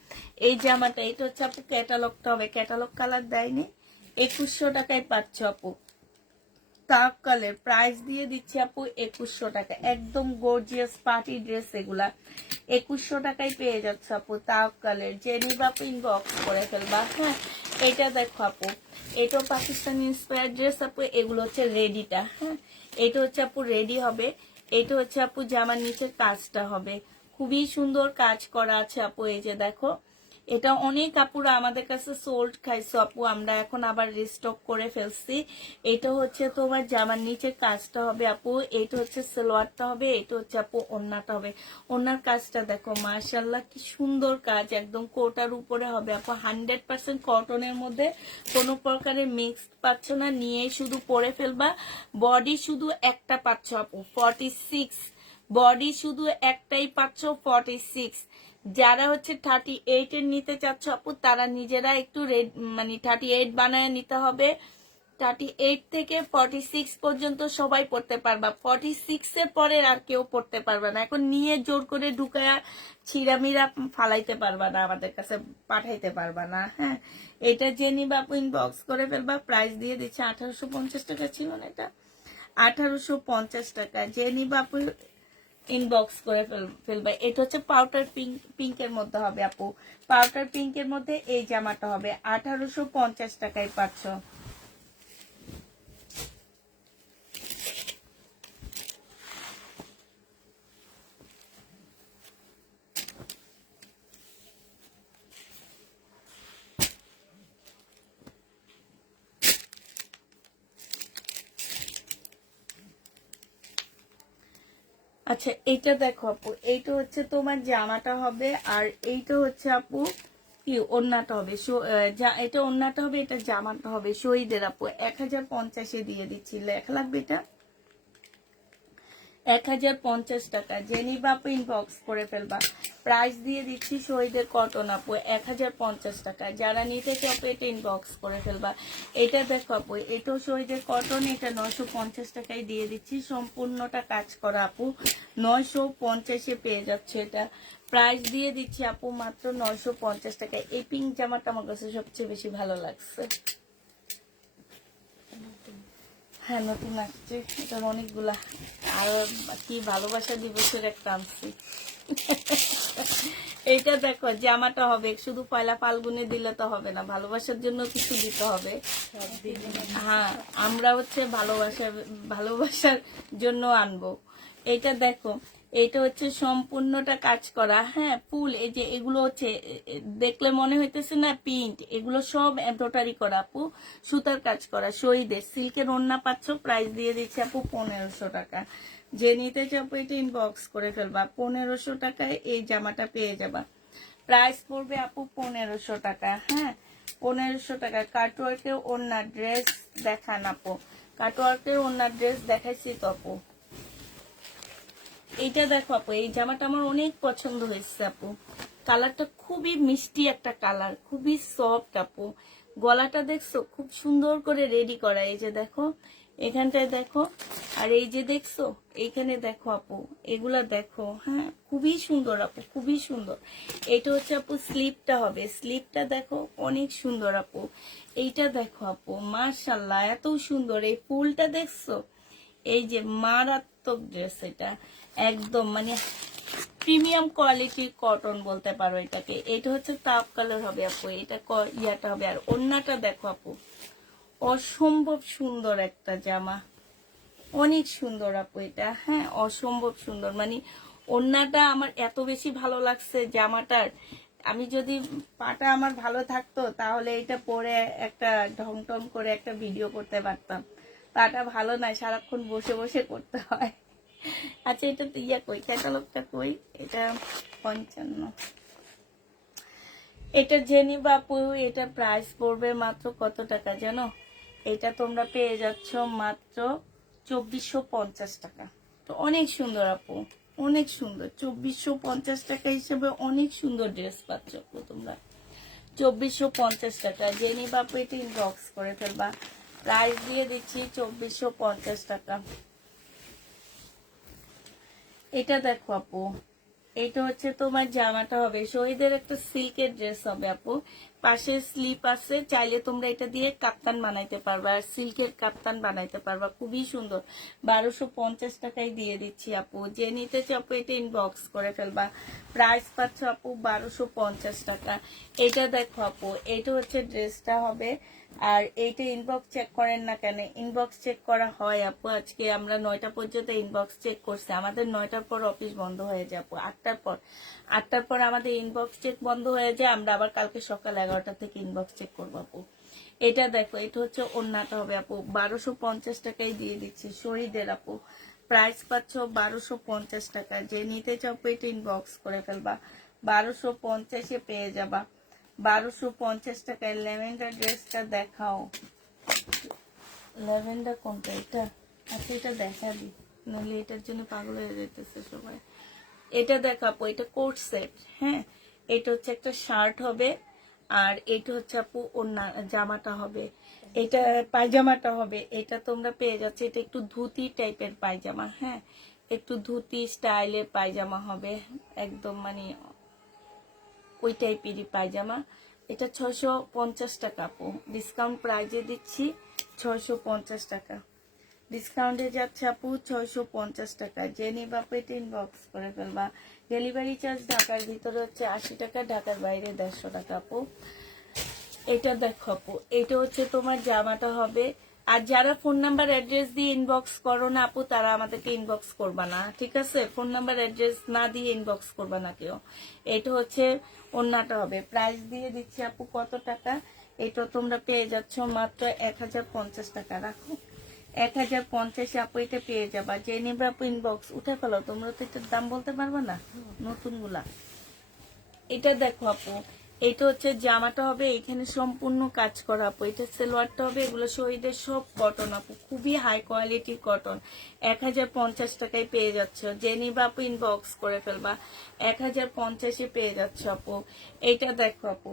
এই জামাটা, এটা হচ্ছে আপু ক্যাটালগটা হবে, ক্যাটালগ কালার দেয়নি, 2100 টাকায় পাচ্ছ আপু। তাক কালার, প্রাইস দিয়ে দিচ্ছি আপু 2100 টাকা। একদম গর্জিয়াস পার্টি ড্রেস এগুলা 2100 টাকায় পেয়ে যাচ্ছে আপু। তাক কালার, যে নিবা আপু ইনবক্স করে ফেলবা, হ্যাঁ। এটা দেখো আপু, এটাও পাকিস্তানি ইন্সপায়ার ড্রেস আপু। এগুলো হচ্ছে রেডিটা, হ্যাঁ। এটা হচ্ছে আপু রেডি হবে। এটা হচ্ছে আপু জামার নিচের কাজটা হবে, খুবই সুন্দর কাজ করা আছে আপু। এই যে দেখো, এটা অনেক আপুরা আমাদের কাছে সোল্ড খাইছো আপু, আমরা এখন আবার রিস্টক করে ফেলছি। এটা হচ্ছে তোমার জামার নিচের কাজটা হবে আপু, এটা হচ্ছে সালোয়ারটা হবে, এটা হচ্ছে আপু ওড়নাটা হবে। ওড়নার কাজটা দেখো মাশাআল্লাহ কি সুন্দর কাজ, একদম কোটার উপরে হবে আপু। 100% কটনের মধ্যে কোনো প্রকারের মিক্স পাচ্ছ না, নিয়ে শুধু পরে ফেলবা। বডি শুধু একটা পাচ্ছ আপু 46, বডি শুধু একটাই পাচ্ছ 46। যারা হচ্ছে 38 এর নিতে চাচ্ছ আপু, তারা নিজেরা একটু মানে 38 বানায় নিতে হবে। 38 থেকে 46 পর্যন্ত সবাই পড়তে পারবা, 46 এর পরে আর কেউ পড়তে পারবে না। এখন নিয়ে জোর করে ঢুকায়া ছিঁড়ামিরা ফালাইতে পারবা না, আমাদের কাছে পাঠাইতে পারবা না, হ্যাঁ। এটা যে নিবা আপু ইনবক্স করে ফেলবা। প্রাইস দিয়ে দিচ্ছে 1850 টাকা ছিল না, এটা 1850 টাকা। যে নিবা আপু ইনবক্স করে ফেলবে। এটা হচ্ছে পাউডার পিঙ্কের মধ্যে হবে আপু, পাউডার পিঙ্কের মধ্যে এই জামাটা হবে 1850 টাকায় পাচ্ছ। আচ্ছা এইটা দেখো আপু, এইটা হচ্ছে তোমার জামাটা হবে, আর এইটা হচ্ছে আপু কি ওড়নাটা হবে। এটা ওড়নাটা হবে, এটা জামাটা হবে শহীদের আপু। 1050-এ দিয়ে দিচ্ছি, লেখা লাগবে এটা 1050 টাকা। জেনি বাপু ইনবক্স করে ফেলবা। প্রাইস দিয়ে দিচ্ছি শহীদের কটন আপু 1050 টাকা। যারা নিতে চাপে এটা ইনবক্স করে ফেলবা। এটা দেখো আপু, এটাও শহীদের কটন, এটা 950 টাকায় দিয়ে দিচ্ছি। সম্পূর্ণটা কাজ করা আপু, 950-এ পেয়ে যাচ্ছে এটা। প্রাইস দিয়ে দিচ্ছি আপু মাত্র 950 টাকায়। এই পিঙ্ক জামাটা আমার কাছে সবচেয়ে বেশি ভালো লাগছে। হ্যাঁ নতুন আসছে, এটার অনেকগুলা আর কি ভালোবাসা দিবসের একটা আনছি। এইটা দেখো জামাটা হবে, শুধু পয়লা ফাল্গুনে দিলে তো হবে না, ভালোবাসার জন্য কিছু দিতে হবে। হ্যাঁ, আমরা হচ্ছে ভালোবাসার জন্য আনবো। এইটা দেখো, এইটা হচ্ছে সম্পূর্ণটা কাজ করা, হ্যাঁ ফুল। এই যে এগুলো হচ্ছে দেখলে মনে হইতেছে না প্রিন্ট, এগুলো সব এমব্রয়ডারি করা আপু, সুতার কাজ করা, শহীদের সিল্কের ওড়না পাচ্ছ। প্রাইস দিয়ে দিচ্ছে আপু 1500 টাকা। যে নিতে চাপো এটা ইনবক্স করে ফেলবা, 1500 টাকায় এই জামাটা পেয়ে যাবা। প্রাইস পড়বে আপু 1500 টাকা, হ্যাঁ 1500 টাকা। কাটওয়ার্কের ওড়না ড্রেস দেখান আপু, কাটওয়ার্কের ওড়না ড্রেস দেখাইছি তো আপু। এইটা দেখো আপু, এই জামাটা আমার অনেক পছন্দ হয়েছে আপু, কালারটা খুবই মিষ্টি একটা কালার, খুবই সফট আপু। গলাটা দেখছো খুব সুন্দর করে রেডি করা, এই যে দেখো এখানটায় দেখো, আর এই যে দেখছো এইখানে দেখো আপু, এগুলা দেখো, হ্যাঁ খুবই সুন্দর আপু, খুবই সুন্দর। এটা হচ্ছে আপু স্লিপটা হবে, স্লিপটা দেখো অনেক সুন্দর আপু। এইটা দেখো আপু, মাশাআল্লাহ এত সুন্দর। এই ফুলটা দেখছো, এই যে মারাত্মক ড্রেস, এটা একদম মানে প্রিমিয়াম কোয়ালিটির কটন বলতে পারো এটাকে। এটা হচ্ছে টাপ কালার হবে আপু, এটা ইয়াটা হবে। আর ওড়নাটা দেখো আপু, অসম্ভব সুন্দর একটা জামা, অনেক সুন্দর আপু এটা, হ্যাঁ অসম্ভব সুন্দর। মানে ওড়নাটা আমার এত বেশি ভালো লাগছে জামাটার, আমি যদি পাটা আমার ভালো থাকতো তাহলে এটা পরে একটা ঢং টং করে একটা ভিডিও করতে পারতাম। পাটা ভালো নাই, সারাক্ষণ বসে বসে করতে হয়। আচ্ছা এটা তো ইয়া কই, ক্যাটালগটা কই, এটা 55। এটা জেনি বাপু, এটা প্রাইস পড়বে মাত্র কত টাকা জানো? এটা তোমরা পেয়ে যাচ্ছ মাত্র 2450 টাকা। তো অনেক সুন্দর আপু, অনেক সুন্দর। 2450 টাকা হিসেবে অনেক সুন্দর ড্রেস পাচ্ছ আপু তোমরা। 2450 টাকা। জেনি বাপু এটা ইনবক্স করে ফেলবা, প্রাইস দিয়ে দিচ্ছি 2450 টাকা। এটা দেখো আপু, এটা হচ্ছে তোমার জামাটা হবে শহীদের একটা সিল্কের ড্রেস হবে আপু, পাশে স্লিপ আছে, চাইলে তোমরা এটা দিয়ে কাপ্তান বানাইতে পারবা, আর সিল্কের কাপ্তান বানাইতে পারবা, খুবই সুন্দর। 1250 টাকায় দিয়ে দিচ্ছি আপু, যে নিতে চাও এটা ইনবক্স করে ফেলবা। প্রাইস পাচ্ছ আপু 1250 টাকা। এটা দেখো আপু, এটা হচ্ছে ড্রেসটা হবে। আর এইটা ইনবক্স চেক করেন না কেন? ইনবক্স চেক করা হয় আপু, আজকে আমরা 9টা পর্যন্ত ইনবক্স চেক করছি, আমাদের 9টার পর অফিস বন্ধ হয়ে যায় আপু, 8টার পর আমাদের ইনবক্স চেক বন্ধ হয়ে যায়, আমরা আবার কালকে সকাল 11টা থেকে ইনবক্স চেক করবো আপু। এটা দেখো, এটা হচ্ছে ওড়নাটা হবে আপু, 1250 টাকায় দিয়ে দিচ্ছি শহীদের আপু। প্রাইস পাচ্ছ 1250 টাকা। যে নিতে চাও এটা ইনবক্স করে ফেলবা, 1250-এ পেয়ে যাবা। 1250 টাকায় ল্যাভেন্ডার ড্রেসটা দেখাও। ল্যাভেন্ডার কোনটা? এটা? আচ্ছা এটা দেখা দি, নাহলে এটার জন্য পাগল হয়ে যেতেছে সবাই। এটা দেখাবো, এটা কোট সেট, হ্যাঁ এটা হচ্ছে একটা শার্ট হবে, আর এটা হচ্ছে আপু ওড়না, জামাটা হবে, এটা পায়জামাটা হবে। এটা তোমরা পেয়ে যাচ্ছে, এটা একটু ধুতি টাইপের পায়জামা, হ্যাঁ একটু ধুতি স্টাইলের পায়জামা হবে, একদম মানে ওই টাইপেরই পায়জামা। এটা 650 টাকা আপু, ডিসকাউন্ট প্রাইজে দিচ্ছি 650 টাকা। ডিসকাউন্টে যাচ্ছে আপু 650 টাকা। যে নিবা পেটে ইনবক্স করে ফেলবা। ডেলিভারি চার্জ ঢাকার ভিতরে হচ্ছে 80 টাকা, ঢাকার বাইরে 150 টাকা আপু। এটা দেখো আপু, এটা হচ্ছে তোমার জামাটা হবে। আর যারা ফোন নাম্বার অ্যাড্রেস দিয়ে ইনবক্স করো না আপু, তারা আমাদেরকে ইনবক্স করবা না, ঠিক আছে? ফোন নাম্বার অ্যাড্রেস না দিয়ে ইনবক্স করবা না কেউ। এটা হচ্ছে ওড়নাটা হবে, প্রাইস দিয়ে দিচ্ছি আপু কত টাকা? এটা তোমরা পেয়ে যাচ্ছ মাত্র 1050 টাকা। রাখো 1050 আপু, এটা পেয়ে যাবা। যে নিবে আপু ইনবক্স উঠে ফেলো, তোমরা তো এটার দাম বলতে পারবা না নতুন গুলা। এটা দেখো আপু, এটা হচ্ছে জামাটা হবে, এখানে সম্পূর্ণ কাজ করা আপু। এটা সালোয়ারটা হবে, এগুলো শহীদের সব কটন আপু, খুবই হাই কোয়ালিটির কটন। 1050 টাকায় পেয়ে যাচ্ছ। যে নিবা আপু ইনবক্স করে ফেলবা, 1050-এ পেয়ে যাচ্ছ আপু। এইটা দেখো আপু,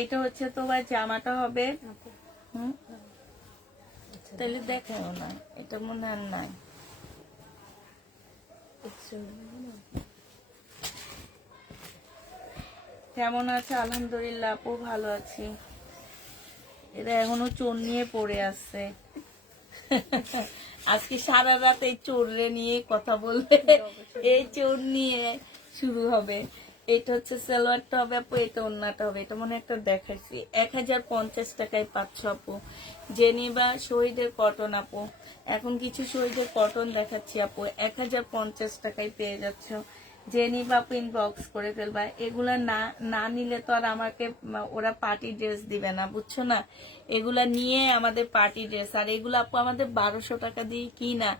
এটা হচ্ছে তোমার জামাটা হবে। তাহলে দেখাও না, এটা মনে হয় নাই। কেমন আছে? আলহামদুলিল্লাহ আপু, ভালো আছি। এরা এখনো চোর নিয়ে পড়ে আছে। আজকে সারা রাত এই চোররে নিয়ে কথা বলবে, এই চোর নিয়ে শুরু হবে। এটা হচ্ছে সালোয়ারটা হবে আপু, এটা ওন্নাটা হবে। এটা মনে একটা দেখাইছি 1050 টাকায় পাচ্ছ আপু। জেনিবা শহীদের কটন আপু, এখন কিছু শহীদের কটন দেখাচ্ছি আপু, 1050 টাকায় পেয়ে যাচ্ছ। জেনিবা আপু ইনবক্স করে ফেলবা। এগুলা না না নিলে তো আর আমাকে ওরা পার্টি ড্রেস দিবে না, বুঝছো না? এগুলা নিয়ে আমাদের পার্টি ড্রেস, আর এগুলো আপু আমাদের 1200 টাকা দিয়ে কিনা,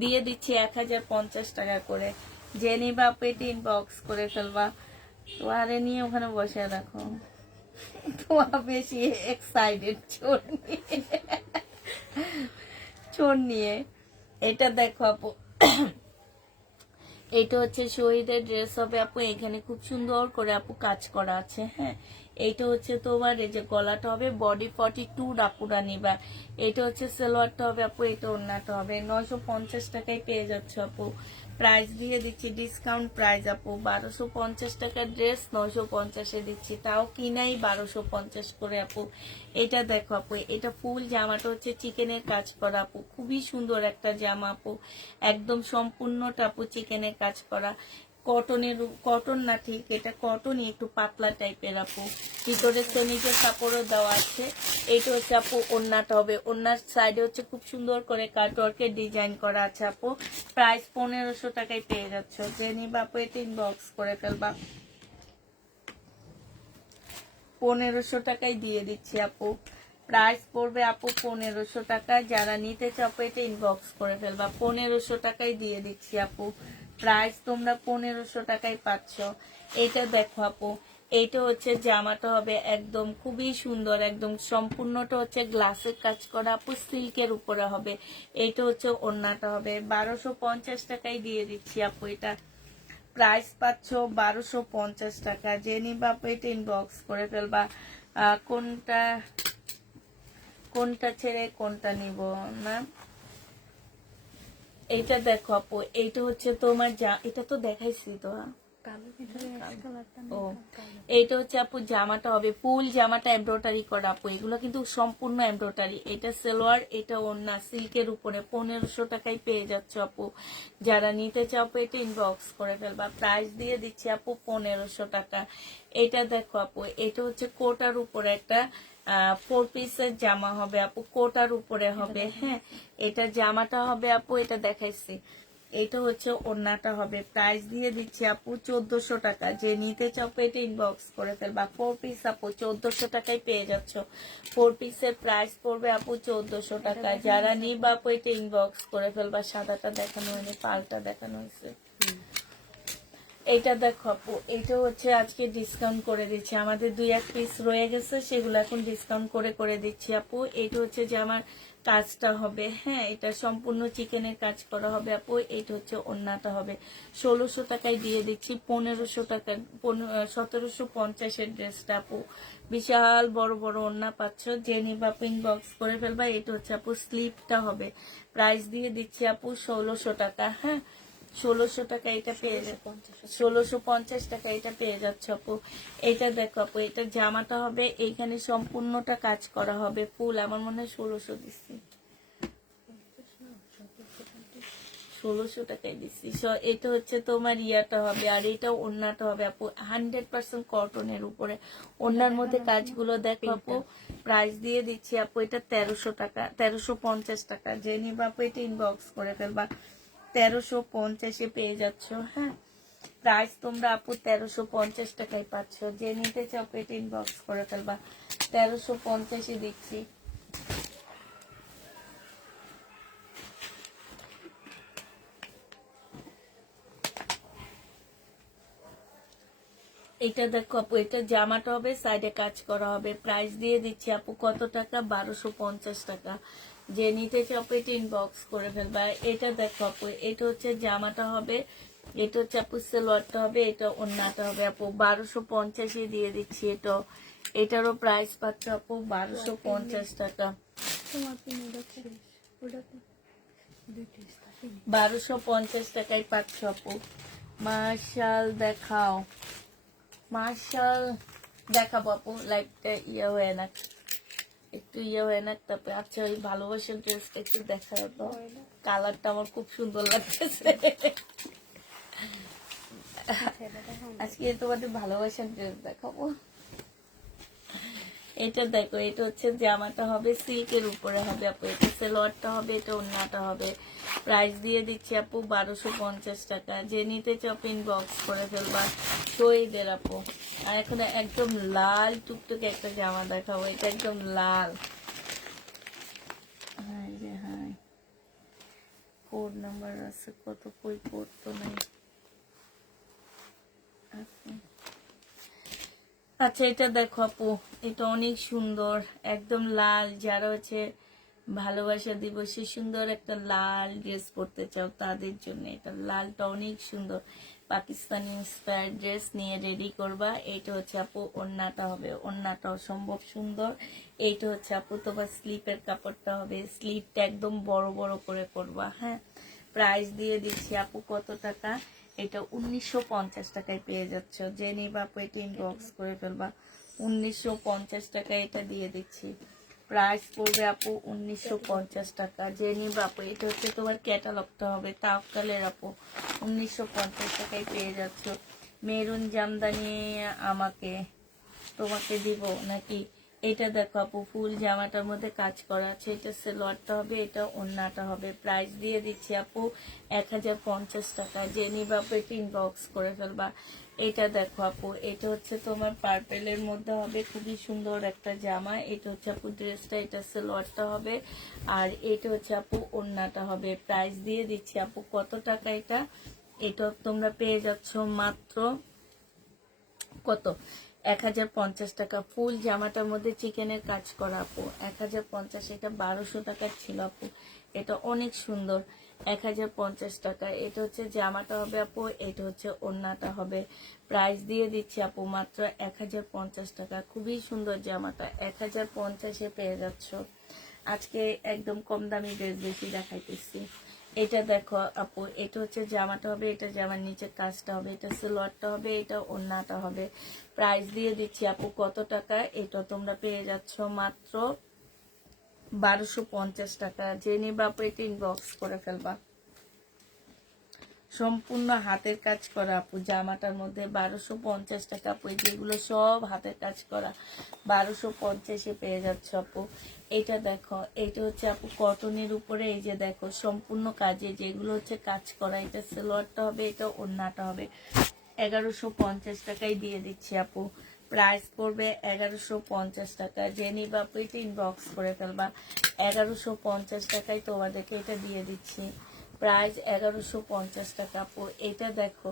দিয়ে দিচ্ছি 1050 টাকা করে। জেনিবা আপু এটা ইনবক্স করে ফেলবা। তোয়ারে নিয়ে ওখানে বসে রাখো, তোমার বেশি এক্সাইটেড চোর নিয়ে। এটা দেখো আপু, এইটা হচ্ছে শহীদের ড্রেস হবে আপু। এখানে খুব সুন্দর করে আপু কাজ করা আছে। হ্যাঁ, এইটা হচ্ছে তোমার এই যে গলাটা হবে বডি 42 আপুরা নিবা। এটা হচ্ছে সালোয়ারটা হবে আপু, এটা ওন্নাটা হবে। 950 টাকায় পেয়ে যাচ্ছে আপু। প্রাইস দিয়ে দিচ্ছি ডিসকাউন্ট প্রাইস আপু, 1250 টাকার ড্রেস 950-এ দিচ্ছি, তাও কিনাই 1250 করে আপু। এটা দেখো আপু, এটা ফুল জামাটা হচ্ছে চিকেনের কাজ করা আপু, খুবই সুন্দর একটা জামা আপু, একদম সম্পূর্ণটা আপু চিকেনের কাজ করা। কটনের, কটন না ঠিক, এটা কটনই একটু পাতলা টাইপের আপু। ভিতরে সেমিজের কাপড়ও দেওয়া আছে। এইটা হচ্ছে আপু ওন্নাটা হবে, ওন্নার সাইডে হচ্ছে খুব সুন্দর করে কাটওয়ার্কের ডিজাইন করা আছে আপু। প্রাইস 1500 টাকায় পেয়ে যাচ্ছ। জেনিবা আপু এটা ইনবক্স করে ফেলবা, 1500 টাকায় দিয়ে দিচ্ছি আপু। প্রাইস পড়বে আপু 1500 টাকা। যারা নিতে চাও এটা ইনবক্স করে ফেলবা, 1500 টাকায় দিয়ে দিচ্ছি আপু। প্রাইস তোমরা 1500 টাকায় পাচ্ছ। এইটা দেখো আপু, এইটা হচ্ছে জামাটা হবে একদম খুবই সুন্দর, একদম সম্পূর্ণটা হচ্ছে গ্লাসের কাজ করা আপু, সিল্কের উপরে হবে। এইটা হচ্ছে ওড়নাটা হবে, 1250 টাকায় দিয়ে দিচ্ছি আপু। এটা প্রাইস পাচ্ছ 1250 টাকা। যে নিবা আপু এটা ইনবক্স করে ফেলবা। কোনটা কোনটা ছেড়ে কোনটা নিব না, এইটা দেখো আপু, এইটা হচ্ছে তোমার এটা তো দেখাইছি তো। ও, এইটা হচ্ছে আপু জামাটা হবে ফুল জামাটা এমব্রয়ডারি করা আপু, এগুলো কিন্তু সম্পূর্ণ এমব্রয়ডারি। এটা সালোয়ার, এটা ওন্না, সিল্কের উপরে 1500 টাকায় পেয়ে যাচ্ছ আপু। যারা নিতে চাও আপু এটা ইনবক্স করে ফেলবা। প্রাইস দিয়ে দিচ্ছি আপু 1500 টাকা। এটা দেখো আপু, এটা হচ্ছে কোটার উপরে একটা 4 পিসের জামা হবে আপু, কোটার উপরে হবে। হ্যাঁ, এটা জামাটা হবে আপু, এটা দেখাইছি। এটা হচ্ছে ওড়নাটা হবে। প্রাইস দিয়ে দিচ্ছি আপু 1400 টাকা। যে নিতে চাও এটা ইনবক্স করে ফেলবা। 4 পিস আপু 1400 টাকায় পেয়ে যাচ্ছ। 4 পিসের প্রাইস পড়বে আপু 1400 টাকা। যারা নিবা আপু এটা ইনবক্স করে ফেলবা। সাদাটা দেখানো হয়নি, পালটা দেখানো হয়েছে। এইটা দেখো আপু, এটা হচ্ছে আজকে ডিসকাউন্ট করে দিচ্ছি, আমাদের 2-1 পিস রয়ে গেছে, সেগুলো এখন ডিসকাউন্ট করে দিচ্ছি আপু। এটা হচ্ছে যে আমার কাজটা হবে। হ্যাঁ, এটা সম্পূর্ণ চিকেনের কাজ করা হবে আপু। এটা হচ্ছে ওন্নাটা হবে, 1600 টাকায় দিয়ে দিচ্ছি। 1500 টাকা, 1750-এর ড্রেসটা আপু, বিশাল বড় বড় ওন্না পাচ্ছ। যে নিবা আপু ইনবক্স করে ফেলবা। এটা হচ্ছে আপু স্লিপটা হবে। প্রাইস দিয়ে দিচ্ছি আপু 1600 টাকা। হ্যাঁ, 1600 টাকা এটা পেয়ে যাচ্ছে, 1650 টাকা এটা পেয়ে যাচ্ছে আপু। এটা দেখো আপু, এটা জামাটা হবে, এইখানে সম্পূর্ণটা কাজ করা হবে ফুল। আমার মনে হয় 1600 দিচ্ছি, 1600 টাকায় দিচ্ছি। এটা হচ্ছে তোমার ইয়াটা হবে, আর এটা ওন্নাটা হবে আপু 100% কটনের উপরে। ওন্নার মধ্যে কাজগুলো দেখো আপু। প্রাইস দিয়ে দিচ্ছি আপু এটা 1300 টাকা, 1350 টাকা। যে নিবা আপু এটা ইনবক্স করে ফেলবা। 1350-এ পেয়ে যাচ্ছ। হ্যাঁ, প্রাইস তোমরা আপু 1350 টাকায় পাচ্ছ। যে নিতে চাও এটা ইনবক্স করে ফেলবা। 1350-এ দিচ্ছি। এটা দেখো আপু, এটা জামাটা হবে, সাইডে কাজ করা হবে। প্রাইস দিয়ে দিচ্ছি আপু কত টাকা, 1250 টাকা। যে নিতে চাও আপু এটা ইনবক্স করে ফেলবা। এটা দেখো আপু, এটা হচ্ছে জামাটা হবে, এটা হচ্ছে আপু সালোয়ারটা হবে, এটা ওন্নাটা হবে আপু। 1250-এ দিয়ে দিচ্ছি। এটারও প্রাইস পাচ্ছ আপু 1250 টাকা। 1250 টাকায় পাচ্ছ আপু। মার্শাল দেখাও, মার্শাল দেখাবো আপু, লাইটটা ইয়ে হয়ে না। একটু ইয়ে হয় না, তারপরে আচ্ছা ওই ভালোবাসার ড্রেসটা একটু দেখায় তো, কালারটা আমার খুব সুন্দর লাগতেছে। আজকে তোমাদের ভালোবাসার ড্রেস দেখাবো। এটা দেখো, এটা হচ্ছে জামাটা হবে সিল্কের উপরে হবে আপু, এটা সালোয়ারটা হবে, এটা ওড়নাটা হবে। প্রাইস দিয়ে দিচ্ছি আপু 1250 টাকা। যে নিতে চাও ইনবক্স করে ফেলবা, শহীদের আপু। আর এখন একদম লাল টুকটুকে একটা জামা দেখাবো, এটা একদম লাল। হ্যাঁ যে হ্যাঁ, কোড নাম্বার আছে কত, কই কোড তো নাই। আচ্ছা এটা দেখো আপু, এটা অনেক সুন্দর, একদম লাল। যারা হচ্ছে ভালোবাসা দিবসে সুন্দর একটা লাল ড্রেস পরতে চাও তাদের জন্য এটা, লালটা অনেক সুন্দর। পাকিস্তানি ইন্সপায়ার্ড ড্রেস নিয়ে রেডি করবা। এইটা হচ্ছে আপু ওড়নাটা হবে, ওড়নাটা অসম্ভব সুন্দর। এইটা হচ্ছে আপু তোমার স্লিপের কাপড়টা হবে, স্লিপটা একদম বড় বড় করে করবা। হ্যাঁ, প্রাইস দিয়ে দিচ্ছি আপু কত টাকা, এটা 1950 টাকায় পেয়ে যাচ্ছ। যে নিবা আপু এটা ইনবক্স করে ফেলবা, 1950 টাকায় এটা দিয়ে দিচ্ছি। প্রাইস পড়বে আপু 1950 টাকা। যে নিবা আপু, এটা হচ্ছে তোমার ক্যাটালগটা হবে তাওকালের আপু, 1950 টাকায় পেয়ে যাচ্ছ। মেরুন জামদানি আমাকে তোমাকে দিব নাকি? এটা দেখো আপু, ফুল জামাটার মধ্যে কাজ করা আছে, এটা সালোয়ারটা হবে, এটা ওড়নাটা হবে। প্রাইস দিয়ে দিচ্ছি আপু 1050 টাকা। যে নিবা আপু এটা ইনবক্স করে ফেলবা। এটা দেখো আপু, এটা হচ্ছে তোমার পার্পেলের মধ্যে হবে, খুবই সুন্দর একটা জামা। এটা হচ্ছে আপু ড্রেসটা, এটা সালোয়ারটা হবে, আর এটা হচ্ছে আপু ওড়নাটা হবে। প্রাইস দিয়ে দিচ্ছি আপু কত টাকা এটা, এটা তোমরা পেয়ে যাচ্ছ মাত্র কত, 1050 টাকা। ফুল জামাটার মধ্যে চিকেনের কাজ করা আপু, 1050। এটা 1200 টাকার ছিল আপু, এটা অনেক সুন্দর, 1050 টাকা। এটা হচ্ছে জামাটা হবে আপু, এটা হচ্ছে ওড়নাটা হবে। প্রাইস দিয়ে দিচ্ছি আপু মাত্র 1050 টাকা। খুবই সুন্দর জামাটা, 1050-এ পেয়ে যাচ্ছ। আজকে একদম কম দামি ড্রেস বেশি দেখাইতেছি। এটা দেখো আপু, এটা হচ্ছে জামাটা হবে, এটা জামার নিচে কাজটা হবে, এটা সালোয়ারটা হবে, এটা ওড়নাটা হবে। প্রাইস দিয়ে দিচ্ছি আপু কত টাকা, এটা তোমরা পেয়ে যাচ্ছ মাত্র 1250 টাকা। যে নিবা আপু এটা ইনবক্স করে ফেলবা। সম্পূর্ণ হাতের কাজ করা আপু, জামাটার মধ্যে 1250 টাকা আপু। যেগুলো সব হাতের কাজ করা, 1250-এ পেয়ে যাচ্ছে আপু। এটা দেখো, এটা হচ্ছে আপু কটনের উপরে, এই যে দেখো সম্পূর্ণ কাজে যেগুলো হচ্ছে কাজ করা, এটা সালোয়ারটা হবে, এটা ওড়নাটা হবে। 1150 টাকায় দিয়ে দিচ্ছি আপু। প্রাইস পড়বে 1150 টাকা। যে নিবা আপু এটা ইনবক্স করে ফেলবা। 1150 টাকায় তোমাদেরকে এটা দিয়ে দিচ্ছি। প্রাইস 1150 টাকা আপু। এটা দেখো,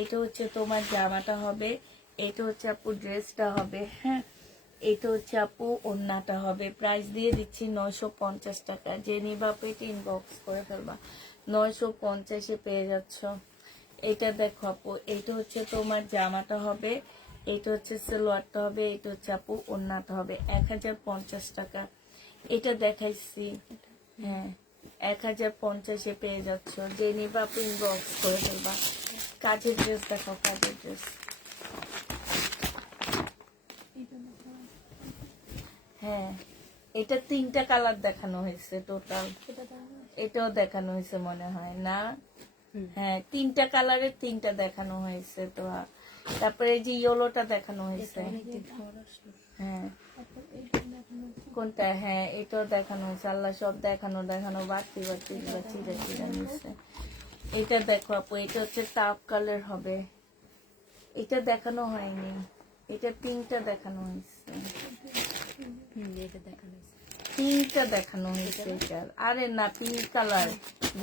এটা হচ্ছে তোমার জামাটা হবে, এটা হচ্ছে আপু ড্রেসটা হবে। হ্যাঁ, এটা হচ্ছে আপু ওড়নাটা হবে। প্রাইস দিয়ে দিচ্ছি 950 টাকা। যে নিবা আপু এটা ইনবক্স করে ফেলবা, 950-এ পেয়ে যাচ্ছ। এটা দেখো আপু, এটা হচ্ছে তোমার জামাটা হবে, এটা হচ্ছে সালোয়ারটা হবে, এটা হচ্ছে আপু ওড়নাটা হবে। 1050 টাকা। এটা দেখাইছি, হ্যাঁ 1050-এ পেয়ে যাচ্ছ। যে নিবা আপু ইনবক্স করে ফেলবা। কাজের ড্রেস দেখো, কাজের ড্রেস। হ্যাঁ, এটা 3টা কালার দেখানো হয়েছে টোটাল, এটাও দেখানো হয়েছে মনে হয় না? হ্যাঁ, 3টা কালারের 3টা দেখানো হয়েছে তো। তারপরে এই যে ইয়েলোটা দেখানো হয়েছে। হ্যাঁ, কোনটা? হ্যাঁ, এটাও দেখানো হয়েছে। আল্লাহ, সব দেখানো দেখানো বাড়তি বাড়তি চিরা চিরা নিচ্ছে। এটা দেখো আপু, এটা হচ্ছে টাপ কালার হবে, এটা দেখানো হয়নি, এটা 3টা দেখানো হয়েছে। 3টা দেখানো হয়েছে এটার। আরে না, পিঙ্ক কালার,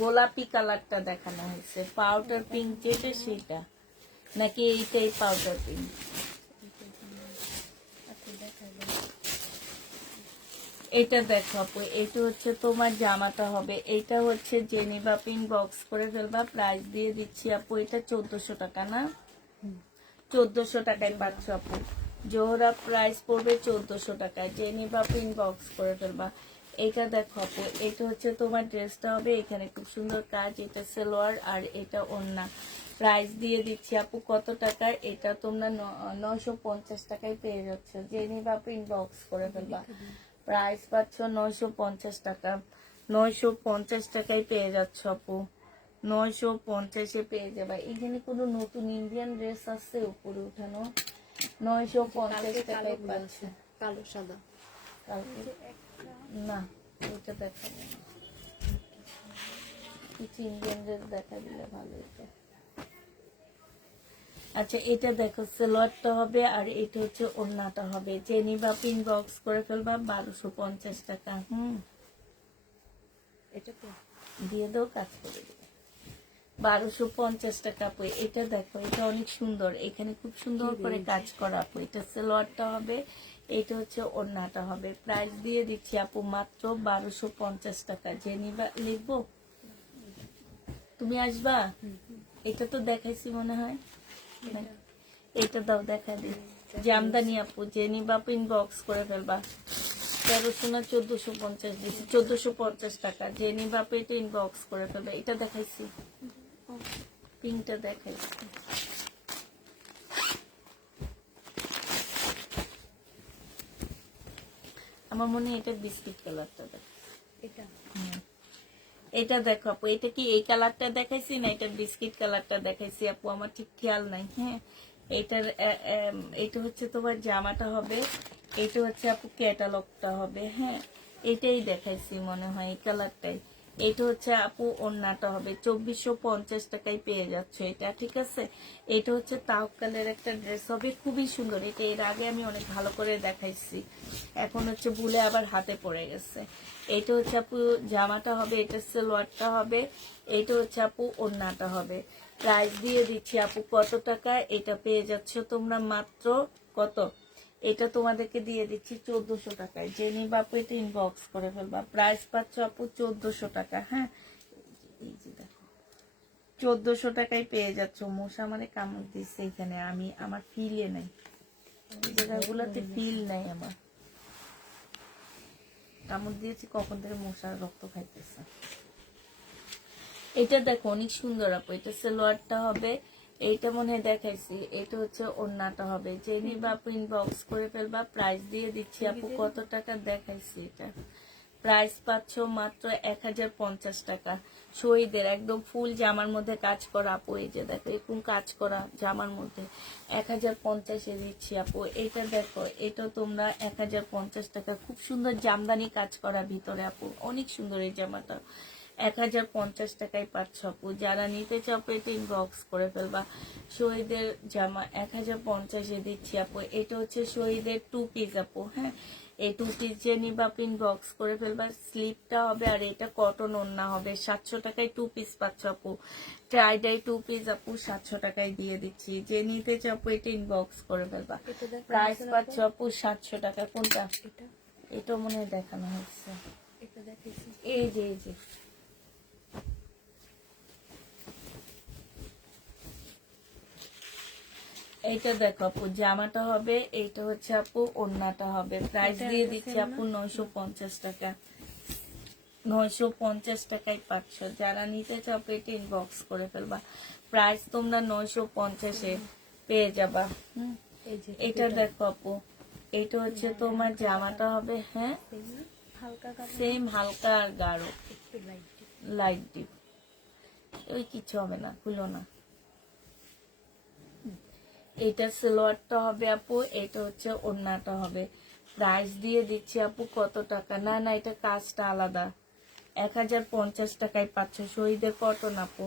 গোলাপি কালারটা দেখানো হয়েছে। পাউডার পিঙ্ক যেটা সেটা নাকি এইটাই পাউডার পিঙ্ক? এটা দেখো আপু, এটা হচ্ছে তোমার জামাটা হবে, এটা হচ্ছে জেনিবা পিন বক্স করে ফেলবা। প্রাইস দিয়ে দিচ্ছি আপু এটা 1400 টাকা না? 1400 টাকায় পাচ্ছ আপু। জোহরা প্রাইস পড়বে 1400 টাকায়। জেনিবা পিন বক্স করে ফেলবা। এটা দেখো আপু, এটা হচ্ছে তোমার ড্রেসটা হবে, এখানে খুব সুন্দর কাজ, এটা সালোয়ার আর এটা ওড়না। প্রাইস দিয়ে দিচ্ছি আপু কত টাকা, এটা তোমরা 950 টাকায় পেয়ে যাচ্ছ। জেনিবা পিন বক্স করে ফেলবা। প্রাইস পাচ্ছ 950 টাকা। 950 টাকায় পেয়ে যাচ্ছ আপু, 950-এ পেয়ে যাবা। এখানে কোনো নতুন ইন্ডিয়ান ড্রেস আছে উপরে উঠানো? 950 টাকায় পাচ্ছ। কালো সাদা না ওইটা দেখাবো না, কিছু ইন্ডিয়ান ড্রেস দেখা দিলে ভালো হতো। আচ্ছা এটা দেখো, সালোয়ারটা হবে আর এটা হচ্ছে ওড়নাটা হবে। যে নিবা পিন বক্স করে ফেলবা 1250 টাকা। এটা তো দিয়ে দাও, কাজ করে দিবে 1250 টাকা আপু। এটা দেখো, এটা অনেক সুন্দর, এখানে খুব সুন্দর করে কাজ করা আপু। এটা সালোয়ারটা হবে, এটা হচ্ছে ওড়নাটা হবে। প্রাইস দিয়ে দিচ্ছি আপু মাত্র 1250 টাকা। যে নিবা, লিখবো? তুমি আসবা? এটা তো দেখাইছি মনে হয়, এটা দাও দেখা দি। জামদানি আপু, যে নিবা পিন বক্স করে ফেলবা। 1300 না 1450 দিচ্ছি, 1450 টাকা। যে নিবা এটা ইনবক্স করে ফেলবে। এটা দেখাইছি, পিনটা দেখাইছি। আমার মনে হয় এটা বিস্কিট কালারটা দেখ। এটা এটা দেখো আপু, এটা কি এই কালারটা দেখাইছি না এটা বিস্কিট কালারটা দেখাইছি আপু, আমার ঠিক খেয়াল নাই। হ্যাঁ, এটার এটা হচ্ছে তোমার জামাটা হবে, এটা হচ্ছে আপু ক্যাটালগটা হবে। হ্যাঁ, এটাই দেখাইছি মনে হয়, এই কালারটাই। এটা হচ্ছে আপু ওড়নাটা হবে। 2450 টাকায় পেয়ে যাচ্ছে এটা, ঠিক আছে। এটা হচ্ছে তাওকালের একটা ড্রেস হবে, খুবই সুন্দর। এটা এর আগে আমি অনেক ভালো করে দেখাইছি, এখন হচ্ছে ভুলে আবার হাতে পড়ে গেছে। এটা হচ্ছে আপু জামাটা হবে, এটা সালোয়ারটা হবে, এটা হচ্ছে আপু ওড়নাটা হবে। প্রাইস দিয়ে দিচ্ছি আপু কত টাকা? এটা পেয়ে যাচ্ছ তোমরা মাত্র কত? এটা তোমাদেরকে দিয়ে দিচ্ছি 1400 টাকায়। যে নিবা আপু এটা ইনবক্স করে ফেলবা। প্রাইস পাচ্ছ আপু 1400 টাকা। হ্যাঁ, এই যে দেখো 1400 টাকায় পেয়ে যাচ্ছ। মশা মানে কামড় দিচ্ছে এখানে, আমি আমার ফিলে নাই, এই জায়গাগুলোতে ফিল নাই আমার। কামড় দিয়েছি কখন থেকে, মশার রক্ত খাইতেছে। এটা দেখো অনেক সুন্দর আপু, এটা সালোয়ারটা হবে, এইটা মনে হয় দেখাইছি। এটা হচ্ছে ওড়নাটা হবে। যে নিবা আপু ইনবক্স করে ফেলবা। প্রাইস দিয়ে দিচ্ছি আপু কত টাকা দেখাইছি, এটা প্রাইস পাচ্ছ মাত্র 1050 টাকা। শহীদের একদম ফুল জামার মধ্যে কাজ করা আপু, এই যে দেখো এরকম কাজ করা জামার মধ্যে 1050-এ দিচ্ছি আপু। এটা দেখো, এটা তোমরা 1050 টাকা। খুব সুন্দর জামদানি কাজ করা ভিতরে আপু, অনেক সুন্দর এই জামাটা। 1050 টাকায় পাচ্ছ আপু। যারা নিতে চাও এটা ইনবক্স করে ফেলবা। শহীদের জামা 1050-এ দিচ্ছি আপু। এটা হচ্ছে শহীদের 2 পিস আপু। হ্যাঁ, এই 2 পিস যে নিবা ইনবক্স করে ফেলবা। স্লিপটা হবে আর এটা কটন ওড়না হবে। 700 টাকায় 2 পিস পাচ্ছ আপু। ট্রাইডাই 2 পিস আপু 700 টাকায় দিয়ে দিচ্ছি। যে নিতে চাও আপু এটা ইনবক্স করে ফেলবা। প্রাইস পাচ্ছ আপু 700 টাকা। কোনটা? এটা মনে হয় দেখানো হচ্ছে, এই যে এই যে এইটা দেখো আপু জামাটা হবে, এইটা হচ্ছে আপু ওড়নাটা হবে। প্রাইস দিয়ে দিচ্ছি আপু 950 টাকা। 950 টাকায় পাচ্ছ। যারা নিতে চাও এটা ইনবক্স করে ফেলবা। প্রাইস তোমরা 950-এ পেয়ে যাবা। এটা দেখো আপু, এটা হচ্ছে তোমার জামাটা হবে। হ্যাঁ, সেম হালকা আর গাঢ়, লাইট ডিপ। ওই কিছু হবে না, খুলো না। এটা সালোয়ারটা হবে আপু, এটা হচ্ছে ওড়নাটা হবে। প্রাইস দিয়ে দিচ্ছি আপু কত টাকা? না না, এটা কাজটা আলাদা। 1050 টাকায় পাচ্ছ। শহীদের কটন আপু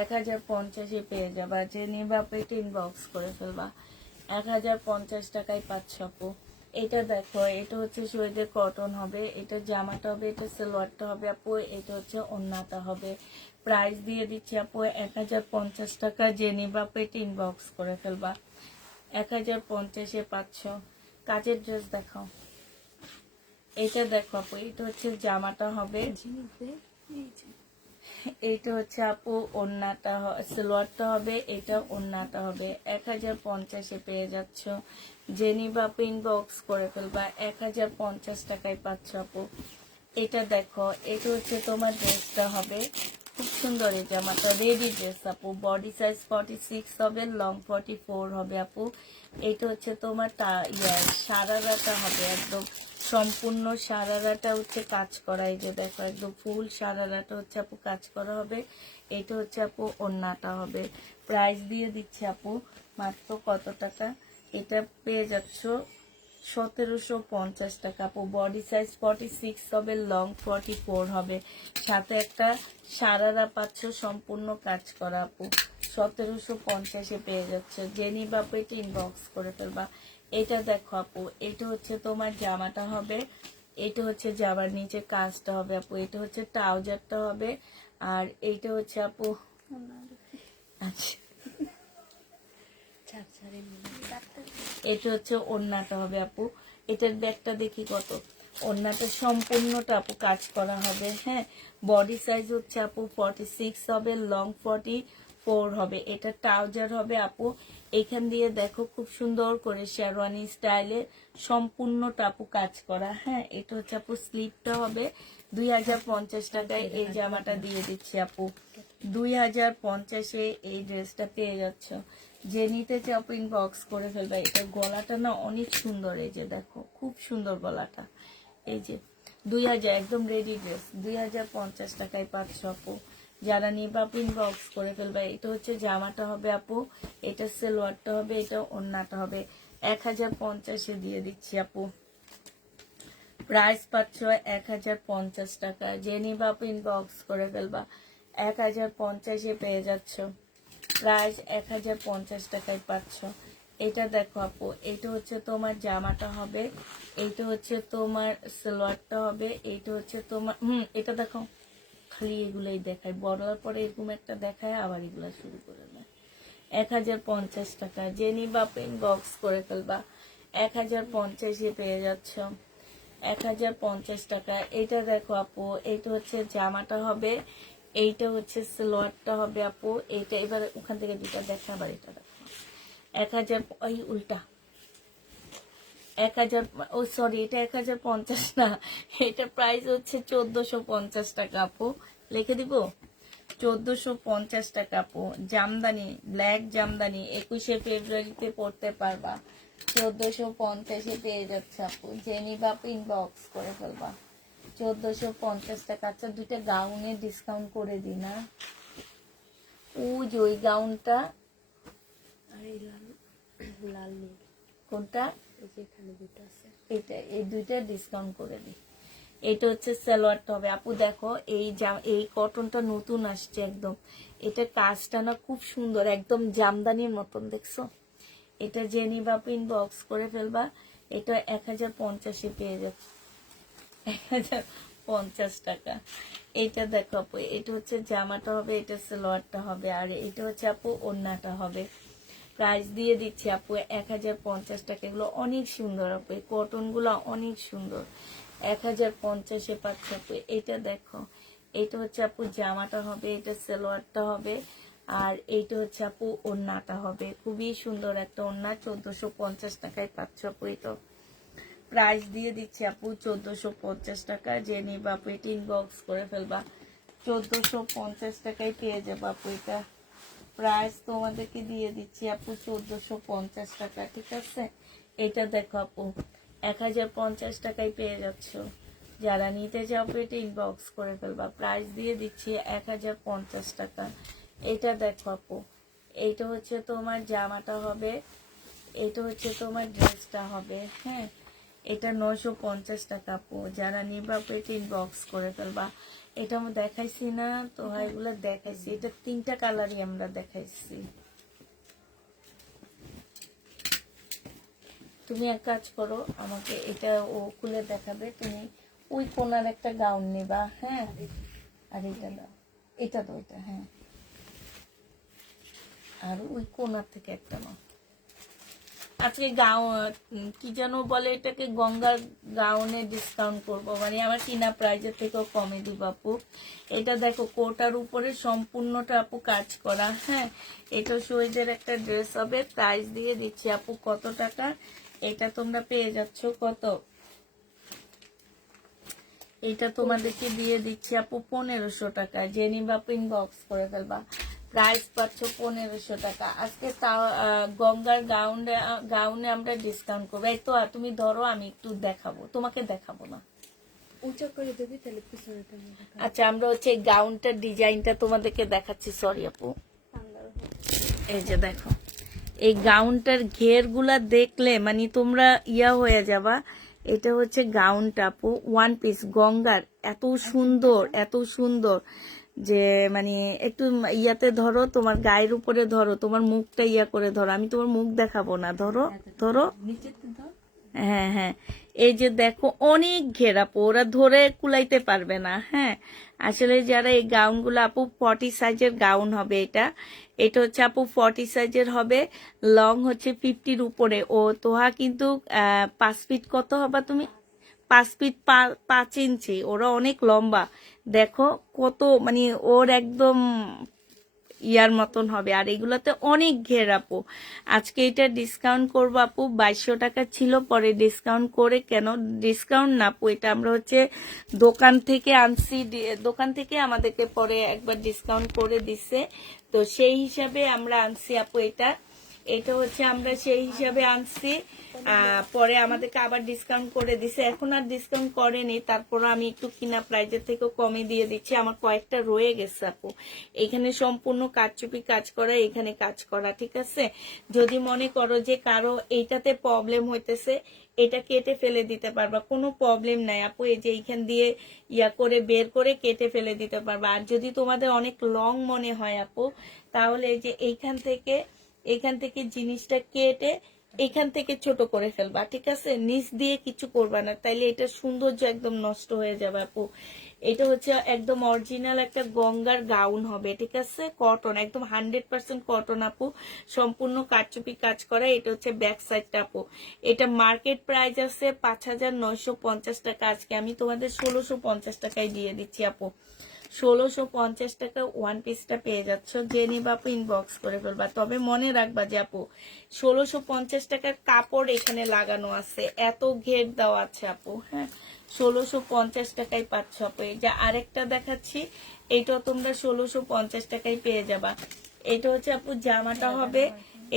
1050-এ পেয়ে যাবা। যে নিবা আপু এটা ইনবক্স করে ফেলবা। 1050 টাকায় পাচ্ছ আপু। এটা দেখো, এটা হচ্ছে শহীদের কটন হবে, এটা জামাটা হবে, এটা সালোয়ারটা হবে আপু, এটা হচ্ছে ওড়নাটা হবে। প্রাইস দিয়ে দিচ্ছি আপু 1050 টাকা। যে নিবা আপু এটা ইনবক্স করে ফেলবা। 1050-এ পাচ্ছ। কাজের ড্রেস দেখাও। এটা দেখো আপু, এটা হচ্ছে জামাটা হবে, এইটা হচ্ছে আপু ওড়নাটা, সালোয়ারটা হবে, এটা ওড়নাটা হবে। 1050-এ পেয়ে যাচ্ছ। যে নিবা আপু ইনবক্স করে ফেলবা। 1050 টাকায় পাচ্ছ আপু। এটা দেখো, এটা হচ্ছে তোমার ড্রেসটা হবে, খুব সুন্দর এই জামাটা। রেডি ড্রেস আপু। বডি সাইজ 46 হবে, লং 44 হবে আপু। এটা হচ্ছে তোমার সারারাটা হবে, একদম সম্পূর্ণ সারারাটা হচ্ছে কাজ করা, এই যে দেখো একদম ফুল সারারাটা হচ্ছে আপু কাজ করা হবে। এটা হচ্ছে আপু ওড়নাটা হবে। প্রাইস দিয়ে দিচ্ছি আপু মাত্র কত টাকা, এটা পেয়ে যাচ্ছ 1750 টাকা আপু। বডি সাইজ 46 হবে, লং 44 হবে, সাথে একটা সারারা পাচ্ছ সম্পূর্ণ কাজ করা আপু। 1750-এ পেয়ে যাচ্ছে। জেনি বাপু এটা ইনবক্স করে ফেলবা। এটা দেখো আপু, এটা হচ্ছে তোমার জামাটা হবে, এটা হচ্ছে জামার নিচে কাজটা হবে আপু, এটা হচ্ছে ট্রাউজারটা হবে, আর এইটা হচ্ছে আপু আচ্ছা এটা হচ্ছে ওড়নাটা হবে আপু। এটার ব্যাগটা দেখি কত, ওড়নাটা সম্পূর্ণটা আপু কাজ করা হবে। হ্যাঁ, বডি সাইজ হচ্ছে আপু 46 হবে, লং 44 হবে। এটা ট্রাউজার হবে আপু। এখান দিয়ে দেখো খুব সুন্দর করে শেরওয়ানি স্টাইলে সম্পূর্ণটা আপু কাজ করা। হ্যাঁ, এটা হচ্ছে আপু স্লিপটা হবে। 2050 টাকায় এই জামাটা দিয়ে দিচ্ছি আপু। 2050-এ এই ড্রেসটা পেয়ে যাচ্ছ। যে নিতে চাও ইনবক্স করে ফেলবে। এটা গলাটা না অনেক সুন্দর, এই যে দেখো খুব সুন্দর গলাটা। এই যে 2000 একদম রেডি ড্রেস, 2050 টাকায় পাচ্ছ আপু। যারা নিবা ইনবক্স করে ফেলবে। এটা হচ্ছে জামাটা হবে আপু, এটা সালোয়ারটা হবে, এটা ওড়নাটা হবে। 1050-এ দিয়ে দিচ্ছি আপু। প্রাইস পাচ্ছ 1050 টাকা। যে নিবা ইনবক্স করে ফেলবা। 1050-এ পেয়ে যাচ্ছ। প্রাইস 1050 টাকায় পাচ্ছ। এটা দেখো আপু, এটা হচ্ছে তোমার জামাটা হবে, এইটা হচ্ছে তোমার সালোয়ারটা হবে, এইটা হচ্ছে তোমার এটা দেখো খালি এগুলাই দেখায়, বড়ার পরে এরকম একটা দেখায় আবার এগুলা শুরু করে দেয়। 1050 টাকা। যে নিবা ইনবক্স করে ফেলবা। 1050-এ পেয়ে যাচ্ছ। 1050 টাকা। এটা দেখো আপু, এইটা হচ্ছে জামাটা হবে, এইটা হচ্ছে সালোয়ারটা হবে আপু। এইটা এবার ওখান থেকে দুটা দেখা, আবার এটা দেখো 1000, ওই উল্টা 1000, ও সরি এটা 1050 না, এটা প্রাইস হচ্ছে 1450 টাকা আপু। লিখে দিব 1450 টাকা আপু। জামদানি, ব্ল্যাক জামদানি 21শে ফেব্রুয়ারিতে পড়তে পারবা। 1450-এ পেয়ে যাচ্ছে আপু। জেনি বাপ ইনবক্স করে ফেলবা। 1450 টাকা। আচ্ছা দুইটা গাউনের ডিসকাউন্ট করে দি না, ও যে ওই গাউনটা, লাল নীল কোনটা, যেখানে দুটো আছে এটা, এই দুইটা ডিসকাউন্ট করে দি। এটা হচ্ছে সালোয়ারটা হবে আপু। দেখো এই কটনটা নতুন আসছে একদম, এটা কাজটা না খুব সুন্দর, একদম জামদানির মতন, দেখছো। এটা জেনি বাপ ইনবক্স করে ফেলবা। এটা 1050-এ পেয়ে যাচ্ছে। 1050 টাকা। এটা দেখো আপু, এটা হচ্ছে জামাটা হবে, এটা সালোয়ারটা হবে, আর এটা হচ্ছে আপু ওড়নাটা হবে। প্রাইস দিয়ে দিচ্ছি আপু 1050 টাকা। এগুলো অনেক সুন্দর আপু, এই কটন গুলো অনেক সুন্দর। 1050-এ পাচ্ছে আপু। এটা দেখো, এটা হচ্ছে আপু জামাটা হবে, এটা সালোয়ারটা হবে, আর এইটা হচ্ছে আপু ওড়নাটা হবে। খুবই সুন্দর একটা ওড়না। 1450 টাকায় পাচ্ছ আপু। এটা প্রাইস দিয়ে দিচ্ছি আপু 1450 টাকা। যে নিবা আপু এটা ইনবক্স করে ফেলবা। 1450 টাকায় পেয়ে যাবো আপু। এটা প্রাইস তোমাদেরকে দিয়ে দিচ্ছি আপু 1450 টাকা, ঠিক আছে। এটা দেখো আপু 1050 টাকায় পেয়ে যাচ্ছ। যারা নিতে চাও এটা ইনবক্স করে ফেলবা। প্রাইস দিয়ে দিচ্ছি 1050 টাকা। এটা দেখো আপু, এইটা হচ্ছে তোমার জামাটা হবে, এটা হচ্ছে তোমার ড্রেসটা হবে। হ্যাঁ, এটা 950 টাকা আপু। যারা নিবা এটা ইনবক্স করে ফেলবা। এটা আমি দেখাইছি না তো, এগুলো দেখাইছি। এটা 3টা কালারই আমরা দেখাইছি। তুমি এক কাজ করো, আমাকে এটা ও খুলে দেখাবে, তুমি ওই কোনার একটা গাউন নেবা। হ্যাঁ, আর এটা দাও, এটা দাও, এটা হ্যাঁ, আর ওই কোনার থেকে একটা নাও। আজকে কি যেন বলে এটাকে, গঙ্গার গাউনে ডিসকাউন্ট করবো, মানে আমার কিনা প্রাইজের থেকেও কমে দিব আপু। এটা দেখো কোটার উপরে সম্পূর্ণটা আপু কাজ করা। হ্যাঁ, এটা শহীদের একটা ড্রেস হবে। প্রাইস দিয়ে দিচ্ছি আপু কত টাকা, এটা তোমরা পেয়ে যাচ্ছ কত, এটা তোমাদেরকে দিয়ে দিচ্ছি আপু 1500 টাকা। জেনি বাপ ইনবক্স করে ফেলবা। প্রাইস পাচ্ছ 1500 টাকা। আজকে গঙ্গার গাউনে আমরা ডিসকাউন্ট করবো। এই তো তুমি ধরো, আমি একটু দেখাবো, তোমাকে দেখাবো না। উঁচা করে দেবি তাহলে পিছনেটা আমি দেখাবো। আচ্ছা, আমরা হচ্ছে এই গাউনটার ডিজাইনটা তোমাদেরকে দেখাচ্ছি। সরি আপু, এই যে দেখো, এই গাউনটার ঘের গুলা দেখলে মানে তোমরা ইয়া হয়ে যাবা। এটা হচ্ছে গাউনটা আপু, ওয়ান পিস গঙ্গার, এত সুন্দর এত সুন্দর যে মানে একটু ইয়াতে ধরো, তোমার গায়ের উপরে ধরো, তোমার মুখটা ইয়া করে ধরো, আমি তোমার মুখ দেখাবো না, ধরো ধরো, নিচে ধর। হ্যাঁ হ্যাঁ, এই যে দেখো অনেক ঘেরা আপু, ওরা ধরে কুলাইতে পারবে না। হ্যাঁ, আসলে যারা এই গাউনগুলো আপু 40 সাইজের গাউন হবে। এটা হচ্ছে আপু 40 সাইজের হবে, লং হচ্ছে 50-র উপরে। ও তোহা কিন্তু 5 ফিট কত হবা তুমি, 5 ফিট 5 ইঞ্চি, ওরা অনেক লম্বা। দেখো কত মানে ওর একদম ইয়ার মতন হবে। আর এগুলোতে অনেক ঘের আপু। আজকে এটা ডিসকাউন্ট করবো আপু, 2200 টাকা ছিল, পরে ডিসকাউন্ট করে, কেন ডিসকাউন্ট না আপু, এটা আমরা হচ্ছে দোকান থেকে আনছি, দোকান থেকে আমাদেরকে পরে একবার ডিসকাউন্ট করে দিছে, তো সেই হিসাবে আমরা আনছি আপু। এটা হচ্ছে আমরা সেই হিসাবে আনছি, পরে আমাদেরকে আবার ডিসকাউন্ট করে দিছে, এখন আর ডিসকাউন্ট করেনি, তারপর আমি একটু কিনা প্রাইজের থেকেও কমে দিয়ে দিচ্ছি। আমার কয়েকটা রয়ে গেছে আপু, এখানে সম্পূর্ণ কারচুপি কাজ করা, এখানে কাজ করা, ঠিক আছে। যদি মনে করো যে কারো এইটাতে প্রবলেম হইতেছে, এটা কেটে ফেলে দিতে পারবা, কোনো প্রবলেম নাই আপু। এই যে এইখান দিয়ে ইয়া করে বের করে কেটে ফেলে দিতে পারবা। আর যদি তোমাদের অনেক লং মনে হয় আপু, তাহলে এই যে এখান থেকে জিনিসটা কেটে এখান থেকে ছোট করে ফেলবা, ঠিক আছে। নিচ দিয়ে কিছু করবা না, তাইলে এটা সৌন্দর্য একদম নষ্ট হয়ে যাবে আপু। এটা হচ্ছে একদম অরিজিনাল একটা গঙ্গার গাউন হবে, ঠিক আছে, কটন, একদম 100% কটন আপু, সম্পূর্ণ কারচুপি কাজ করা। এটা হচ্ছে ব্যাক সাইডটা আপু। এটা মার্কেট প্রাইস আছে 5950 টাকা, আজকে আমি তোমাদের 1650 টাকায় দিয়ে দিচ্ছি আপু। 1650 টাকা ওয়ান পিসটা পেয়ে যাচ্ছ, যে নিবা আপু ইনবক্স করে ফেলবা। তবে মনে রাখবা যে আপু 1650 টাকার কাপড় এখানে লাগানো আছে, এত ঘের দেওয়া আছে আপু। হ্যাঁ, 1650 টাকায় পাচ্ছ আপু। এই যে আরেকটা দেখাচ্ছি, এইটাও তোমরা 1650 টাকায় পেয়ে যাবা। এটা হচ্ছে আপু জামাটা হবে,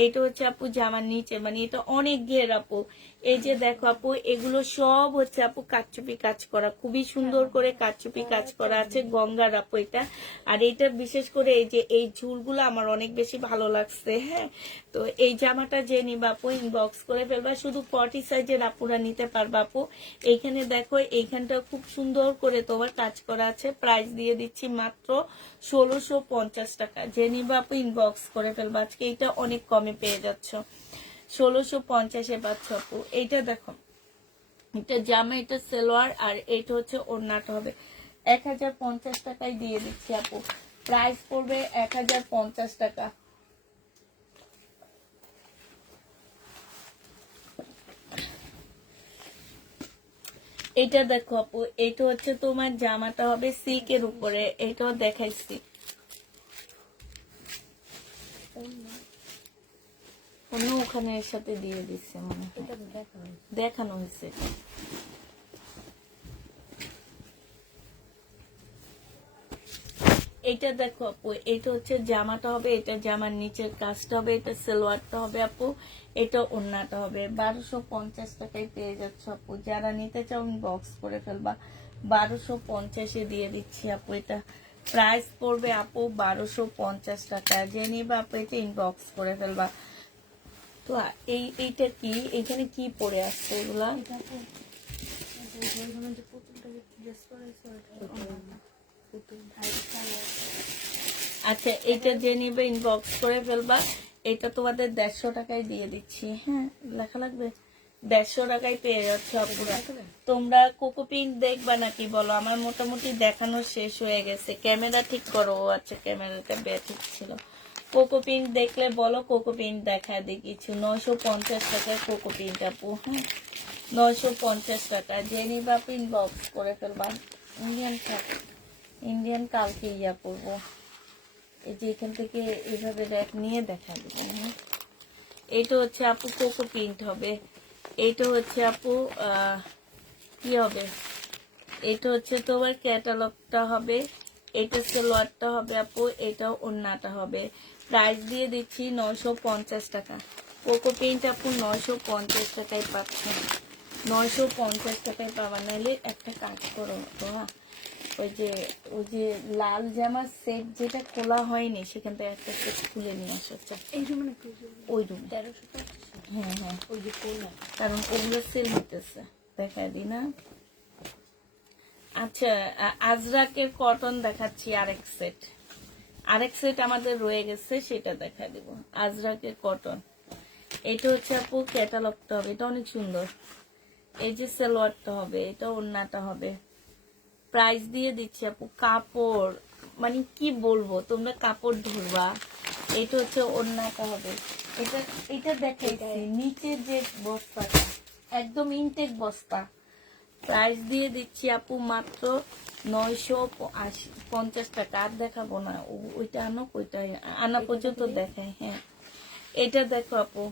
এইটা হচ্ছে আপু জামার নিচে, মানে এটা অনেক ঘের আপু। এই যে দেখো আপু, এগুলো সব হচ্ছে আপু কারচুপি কাজ করা, খুবই সুন্দর করে কারচুপি কাজ করা আছে গঙ্গার আপু এটা। আর এটা বিশেষ করে এই যে এই ঝুলগুলো আমার অনেক বেশি ভালো লাগছে। হ্যাঁ, তো এই জামাটা যে নিবা আপু ইনবক্স করে ফেলবা, শুধু 40 সাইজের আপুরা নিতে পারবা আপু। এইখানে দেখো, এইখানটা খুব সুন্দর করে তোমার কাজ করা আছে, প্রাইস দিয়ে দিচ্ছি মাত্র 1650 টাকা, যে নিবা আপু ইনবক্স করে ফেলবা। আজকে এটা অনেক কমে পেয়ে যাচ্ছ, 1650-এ পাচ্ছ আপু। এইটা দেখো, এটা জামা, এটা সালোয়ার, আর এটা হচ্ছে ওড়নাটা হবে। 1050 টাকায় দিয়ে দিচ্ছি আপু, প্রাইস পড়বে 1050 টাকা। এটা দেখো আপু, এটা হচ্ছে তোমার জামাটা হবে সিল্কের উপরে, এটাও দেখাইছি, অন্য ওখানে এর সাথে দিয়ে দিচ্ছে মনে হয়, দেখানো হয়েছে। এটা দেখো আপু, এটা হচ্ছে জামাটা হবে, এটা জামার নিচের কাজটা হবে, এটা সালোয়ারটা হবে আপু, এটা ওড়নাটা হবে। 1250 টাকায় পেয়ে যাচ্ছ আপু, যারা নিতে চাও বক্স করে ফেলবা। 1250-এ দিয়ে দিচ্ছি আপু, এটা প্রাইস পড়বে আপু 1250 টাকা, যে নিবা আপু এটা ইনবক্স করে ফেলবা। তো এইটা কি, এখানে কি পরে আসছে এগুলা? আচ্ছা, এটা যে নিবে ইনবক্স করে ফেলবা। এটা তোমাদের 150 টাকায় দিয়ে দিচ্ছি। হ্যাঁ, লেখা লাগবে, 150 টাকায় পেয়ে যাচ্ছ আপুরা। তোমরা কোকো পিঙ্ক দেখবা নাকি বলো? আমার মোটামুটি দেখানো শেষ হয়ে গেছে। ক্যামেরা ঠিক করো। আচ্ছা, ক্যামেরাটা ঠিক ছিল। কোকো পিঙ্ক দেখলে বলো, কোকো পিঙ্ক দেখা দিই কিছু। 950 টাকায় কোকো পিঙ্ক আপু। হ্যাঁ, 950 টাকা, যে নিবা আপু ইনবক্স করে ফেলবা। ইন্ডিয়ান কালকে ইয়া করবো, এই যে এখান থেকে এইভাবে র্যাক নিয়ে দেখা দেবেন। হ্যাঁ, এইটা হচ্ছে আপু কোকো প্রিন্ট হবে। এইটা হচ্ছে আপু কি হবে, এটা হচ্ছে তোমার ক্যাটালগটা হবে, এটা সালোয়ারটা হবে আপু, এটা ওড়নাটা হবে। প্রাইস দিয়ে দিচ্ছি 950 টাকা। কোকো পেইন্ট আপু 950 টাকায় পাচ্ছেন, 950 টাকায় পাবা। নাহলে একটা কাজ করো তো, হ্যাঁ, ওই যে লাল জামার সেট যেটা খোলা হয়নি সেখান থেকে একটা সেট খুলে নিয়ে আসো। এই রুমে নাকি ওই রুম 1350। হ্যাঁ হ্যাঁ, ওই যে কোলা কারণ ওগুলো সেল হতেছে, দেখা দি না। আচ্ছা, আজরাকের কটন দেখাচ্ছি আরেক সেট আমাদের রয়ে গেছে, সেটা দেখা দিব। আজরাকের কটন, এটা হচ্ছে আপু ক্যাটালগটা হবে, এটা অনেক সুন্দর। এই যে সালোয়ারটা হবে, এটা ওড়নাটা হবে। প্রাইস দিয়ে দিচ্ছি আপু, কাপড় মানে কি বলবো, তোমরা কাপড় ধরবা। এটা হচ্ছে ওড়নাটা হবে। এটা দেখাইছি নিচের যে বস্তাটা, একদম ইনটেক বস্তা। প্রাইস দিয়ে দিচ্ছি আপু মাত্র 950 টাকা। আর দেখাবো না, ওইটা আনো, ওইটা আনা পর্যন্ত দেখাই। হ্যাঁ, এটা দেখো আপু,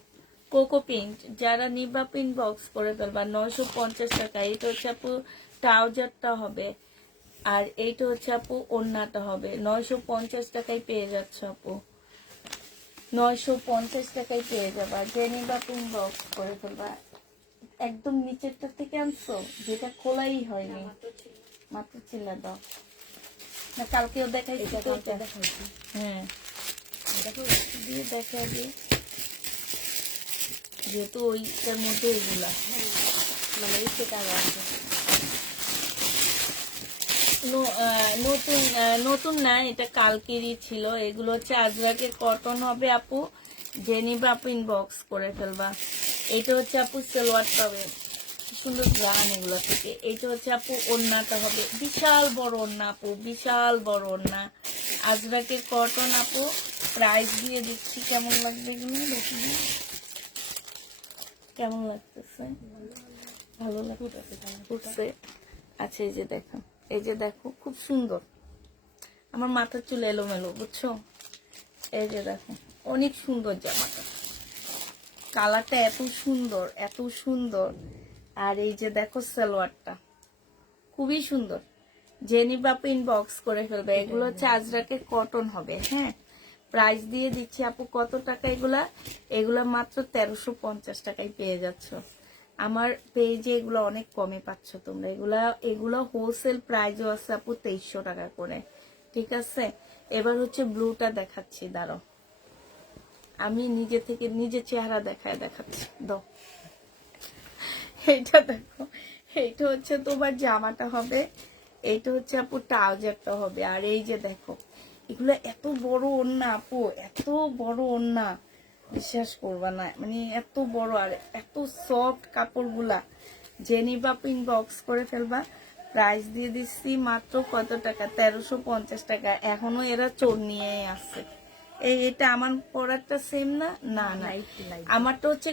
কোকো পিঙ্ক, যারা নিবা পিন বক্স করে ফেলবা 950 টাকা। এটা হচ্ছে আপু ট্রাউজারটা হবে, আর এইটা হচ্ছে আপু ওড়নাটা হবে। 950 টাকায় পেয়ে যাচ্ছ আপু, 950 টাকায় পেয়ে যাবা। যে নিবা পিন বক্স করে ফেলবা। একদম নিচেরটা থেকে আনছো, যেটা খোলাই হয়নি, মাত্র চিল্লা দাও না। কালকেও দেখাইছি তো এটা। হ্যাঁ, দিয়ে দেখা দিয়ে, যেহেতু ওইটার মধ্যে এগুলা মানে এই সেটা আছে। নতুন না, এটা কালকেরই ছিল। এগুলো হচ্ছে আজরাকের কটন হবে আপু, জেনিবা আপু ইনবক্স করে ফেলবা। এটা হচ্ছে আপু সালোয়ার হবে, সুন্দর গ্রান এগুলো থেকে। এটা হচ্ছে আপু ওড়নাটা হবে, বিশাল বড় ওড়না আপু, বিশাল বড় ওড়না। আজরাকের কটন আপু, প্রাইস দিয়ে দিচ্ছি। কেমন লাগবে এগুলো দেখি, কেমন লাগতেছে? ভালো লাগতেছে। আচ্ছা, এই যে দেখো, এই যে দেখো, খুব সুন্দর। আমার মাথার চুল এলোমেলো, বুঝছো? এই যে দেখো, অনেক সুন্দর জামাটা, কালারটা এত সুন্দর, এত সুন্দর। আর এই যে দেখো সালোয়ারটা খুবই সুন্দর। জেনি বাপু ইনবক্স করে ফেলবে। এগুলো হচ্ছে আজরাকের কটন হবে। হ্যাঁ, প্রাইস দিয়ে দিচ্ছি আপু কত টাকা এগুলা মাত্র 1350 টাকায় পেয়ে যাচ্ছ। আমার পেজে এগুলো অনেক কমে পাচ্ছ তোমরা। এগুলো হোলসেল প্রাইসও আছে আপু 2300 টাকা করে। ঠিক আছে, এবার হচ্ছে ব্লুটা দেখাচ্ছি, দাঁড়াও, আমি নিজে থেকে নিজে চেহারা দেখাচ্ছি। দাও, এইটা দেখো, এইটা হচ্ছে তোমার জামাটা হবে, এইটা হচ্ছে আপু ট্রাউজারটা হবে। আর এই যে দেখো, এগুলো এত বড় ওড়না আপু, এত বড় ওড়না, বিশ্বাস করবা না, মানে এত বড় আর এত সফট কাপড়গুলা। জেনিবা আপু ইনবক্স করে ফেলবা। প্রাইস দিয়ে দিচ্ছি মাত্র কত টাকা, 1350 টাকা। এখনো এরা চোর নিয়ে আসছে। এটা আমার পরারটা সেম না, না না, আমারটা হচ্ছে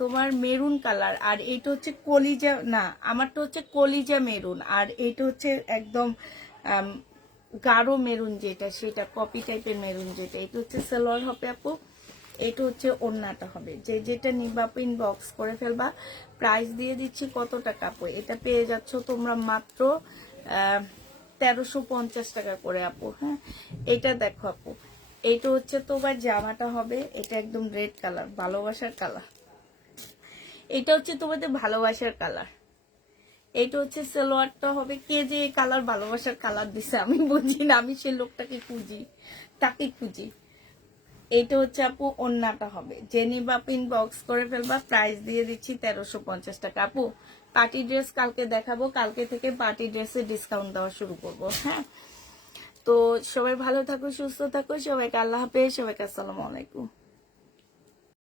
তোমার মেরুন কালার, আর এইটা হচ্ছে কলিজা, না আমারটা হচ্ছে কলিজা মেরুন, আর এইটা হচ্ছে একদম গাঢ় মেরুন, যেটা সেটা কপি টাইপের মেরুন যেটা। এটা হচ্ছে সালোয়ার হবে আপু, এটা হচ্ছে ওড়নাটা হবে। যেটা নিবা আপু ইনবক্স করে ফেলবা। প্রাইস দিয়ে দিচ্ছি কত টাকা আপু, এটা পেয়ে যাচ্ছ তোমরা মাত্র 1350 টাকা করে আপু। হ্যাঁ, এটা দেখো আপু, এইটা হচ্ছে তোমার জামাটা হবে, এটা একদম রেড কালার, ভালোবাসার কালার। এটা হচ্ছে তোমাদের ভালোবাসার কালার। এটা হচ্ছে সালোয়ারটা হবে। কে যে কালার ভালোবাসার কালার দিছে আমি বুঝি না, আমি সেই লোকটাকে খুঁজি, তাকে খুঁজি। এটা হচ্ছে আপু ওড়নাটা হবে। জেনিবা আপু ইনবক্স করে ফেলবা। প্রাইস দিয়ে দিচ্ছি 1350 টাকা আপু। পার্টি ড্রেস কালকে দেখাবো, কালকে থেকে পার্টি ড্রেসে ডিসকাউন্ট দেওয়া শুরু করবো। হ্যাঁ, তো সবাই ভালো থাকো, সুস্থ থাকো, সবাইকে আল্লাহ হাফেজ, সবাইকে আসসালামু আলাইকুম।